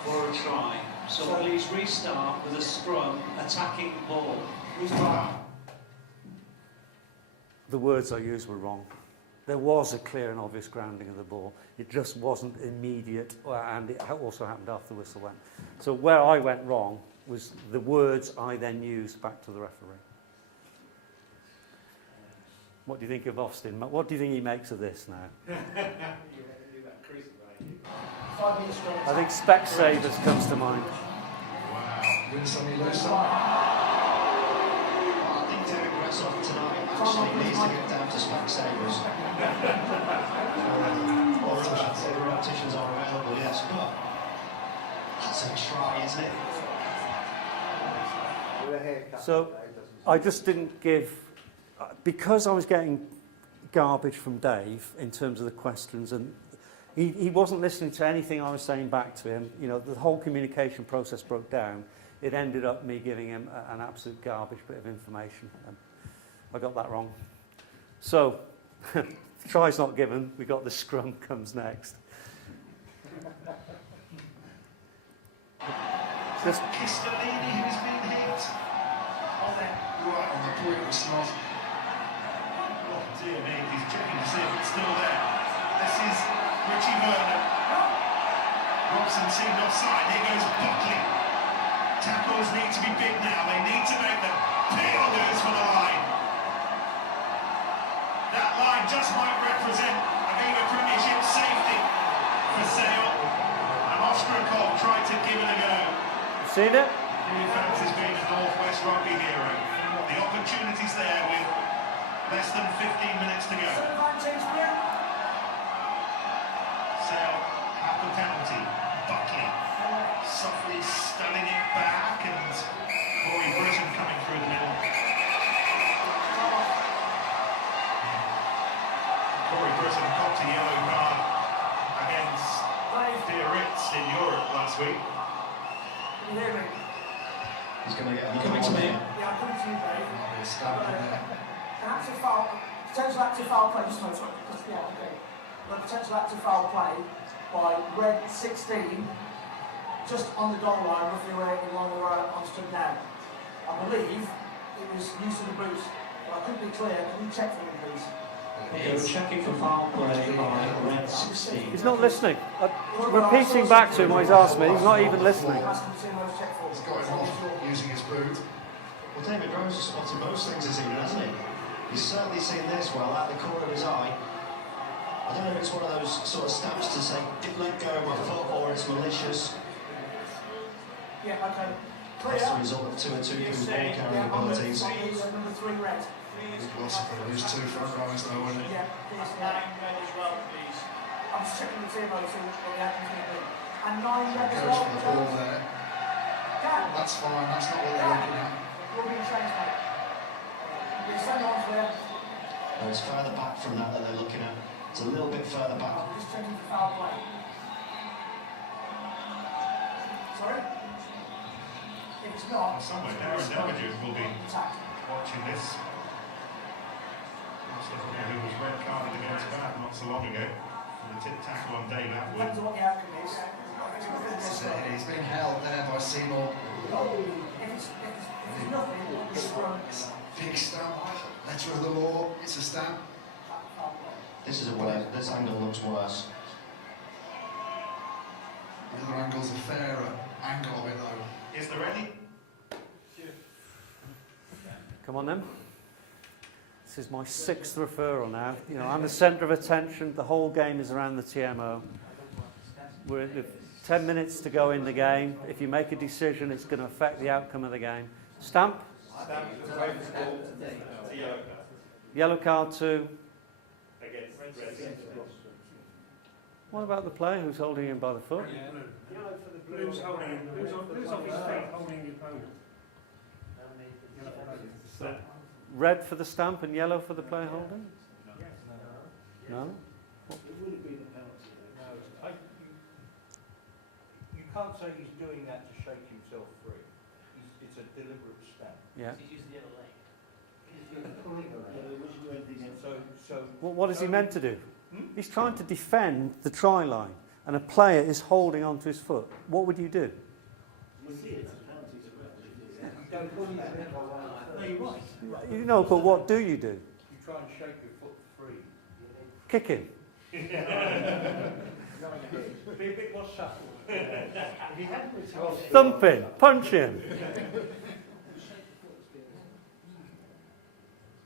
for a try. So please restart with a scrum attacking the ball. Restart. The words I used were wrong. There was a clear and obvious grounding of the ball. It just wasn't immediate, and it also happened after the whistle went. So where I went wrong was the words I then used back to the referee. What do you think of Austin? What do you think he makes of this now? I think Specsavers comes to mind. Wow. Win some, you lose some. I think David Grasshof tonight actually needs to get down to Specsavers. Or other opticians are available, yes, but that's a try, isn't it? So I just didn't give, because I was getting garbage from Dave in terms of the questions, and he wasn't listening to anything I was saying back to him. You know, the whole communication process broke down. It ended up me giving him an absolute garbage bit of information. And I got that wrong. So, try's not given. We got the scrum comes next. Just Kistolini who's been hit. Right on the point of Smith. Oh dear me, he's checking to see if it's still there. This is Richie Vernon. Robson seemed offside. Here goes Buckley. Tackles need to be big now. They need to make them. Peel goes for the line. That line just might represent a game of Premiership safety for Sale. And Ostrakov tried to give it a go. seen it? He fancies being a Northwest rugby hero. The opportunity's there with less than 15 minutes to go. Sale, half the penalty. Buckley softly stunning it back, and Corey Britton coming through the middle. Corey Britton copped a yellow card against Herts in Europe last week. Can you hear me? He's going to get You coming to me? Yeah, I'm coming to you, Dave. An active foul, potential active foul play, just yeah, okay. A potential active foul play by red 16, just on the goal line, roughly in line where I'm stood now. I believe it was use of the boots, but I couldn't be clear. Can you check for me, please? You're checking for foul play by red 16. He's not listening. Repeating back to him what he's asked me, he's not even listening. He's got him off using his boot. Well, David Rose has spotted most things this evening, hasn't he? He's certainly seen this well out the corner of his eye. I don't know if it's one of those sort of stamps to say, didn't let go of my foot, or it's malicious. Yeah, okay. That's the result of 2 and 2 ball carrying abilities. Number 3 red. Lost for those two front rows though, wasn't it? Yeah, please, yeah. I'm just checking the TMO to see what the action's going to be. And 9 red as Goes well. for the ball there. That's fine, that's not what they're looking at. You're being changed, mate. You're sent on there. Well, it's further back from that they're looking at. It's a little bit further back. Just changing for foul play. Sorry? If it's not, Somewhere Darren Damages will be watching this. Who was red carded against Bath not so long ago for the tip tackle on Dave Atwood. depends on what the outcome is. This is it, he's been held there by Seymour. If it's nothing, it's scrum. Big stamp, letter of the law, it's a stamp. This is a worse. This angle looks worse. The other angle's a fairer angle of it though. Is there any? Come on then. This is my 6th referral now. You know, I'm the centre of attention. The whole game is around the TMO. We're at 10 minutes to go in the game. If you make a decision, it's going to affect the outcome of the game. Stamp. Yellow card to. What about the player who's holding him by the foot? Who's off his feet holding his opponent? So, red for the stamp and yellow for the player holding? No? It wouldn't be the penalty. No, you can't say he's doing that to shake himself free. It's a deliberate stamp. Yeah. He's using the other leg. He's pulling around. So Well, what is he meant to do? He's trying to defend the try line, and a player is holding onto his foot. What would you do? you see it's a penalty to don't pull his leg. No, you're right. You know, but what do you do? You try and shake your foot free. Kick him. Be a bit more subtle. If he hadn't retired, Thump him. Punch him.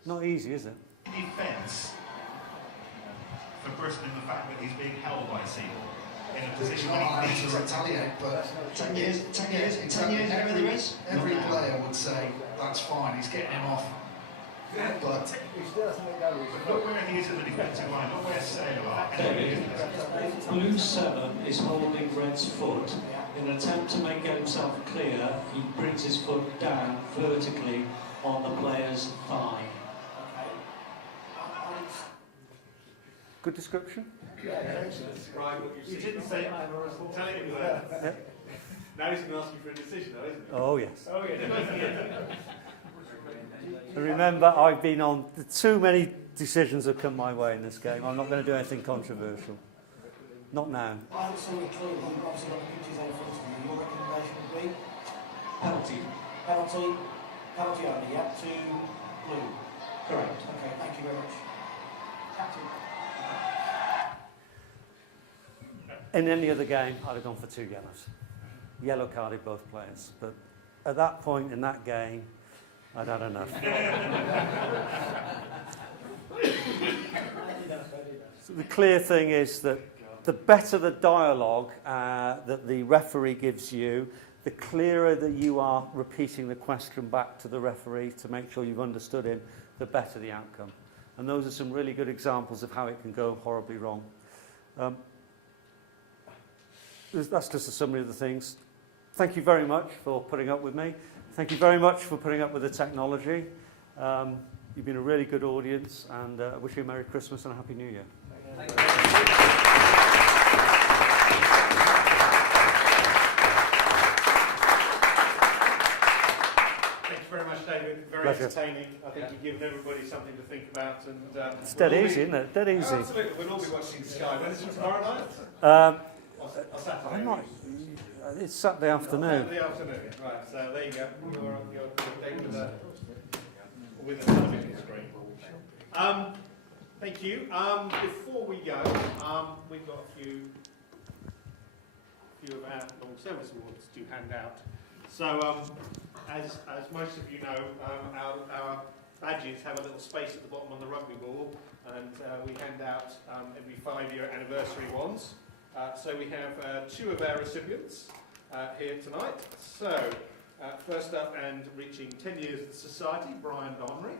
Not easy, is it? Defence for Bristol in the fact that he's being held by Seymour in a position when he needs to retaliate, but 10 years, whatever there is. Every player would say that's fine, he's getting him off. But look where he is in the defensive line, look where Sale are. David, blue 7 is holding red's foot. In an attempt to make himself clear, he brings his foot down vertically on the player's thigh. Good description? Right, you didn't say it. Tell it you were. Now he's going to ask you for a decision, though, isn't he? Oh, yes. Oh, yeah. Remember, I've been on too many decisions have come my way in this game. I'm not going to do anything controversial. Not now. I haven't seen it clearly, you've obviously got the pictures there in front of you. Your recommendation would be? Penalty. Penalty only, yeah, to blue. Correct. Okay, thank you very much. Captain. In any other game, I'd have gone for 2 yellows. Yellow carded both players. But at that point in that game, I'd had enough. So the clear thing is that the better the dialogue that the referee gives you, the clearer that you are repeating the question back to the referee to make sure you've understood him, the better the outcome. And those are some really good examples of how it can go horribly wrong. That's just a summary of the things. Thank you very much for putting up with me. Thank you very much for putting up with the technology. You've been a really good audience, and I wish you a Merry Christmas and a Happy New Year. Thank you very much, David. Very Pleasure. entertaining. I think you've given everybody something to think about. And It's dead easy, isn't it? Dead easy. Absolutely. We'll all be watching Sky. When is it, tomorrow night? Or Saturday? I might. It's Saturday afternoon. Saturday afternoon. Right. So there you go. You're David with a television screen. Thank you. Before we go, we've got a few of our long service awards to hand out. So, as most of you know, our badges have a little space at the bottom on the rugby ball, and we hand out every 5-year anniversary ones. So we have 2 of our recipients here tonight. So, first up and reaching 10 years of the Society, Brian Donry.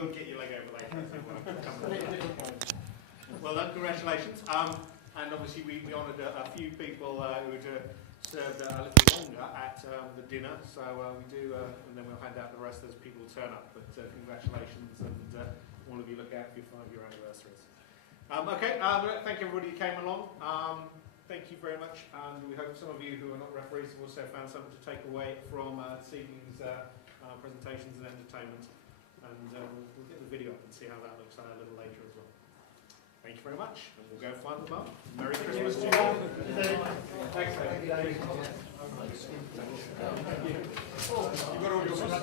will get your leg over later. Well done, congratulations. And obviously we honoured a few people who had served a little longer at the dinner, so we do, and then we'll hand out the rest as people turn up. But congratulations, and all of you look out for your 5-year anniversaries. Okay, thank you everybody who came along. Thank you very much, and we hope some of you who are not referees have also found something to take away from this evening's presentations and entertainment. And we'll get the video up and see how that looks a little later as well. Thank you very much, and we'll go find the bar. Merry Christmas to you all. Thanks, David. You've got all your stuff?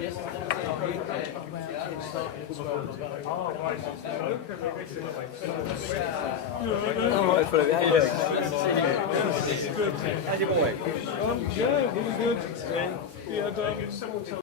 Yes. All right, Philip. How you doing? How's your boy? Yeah, really good. Yeah,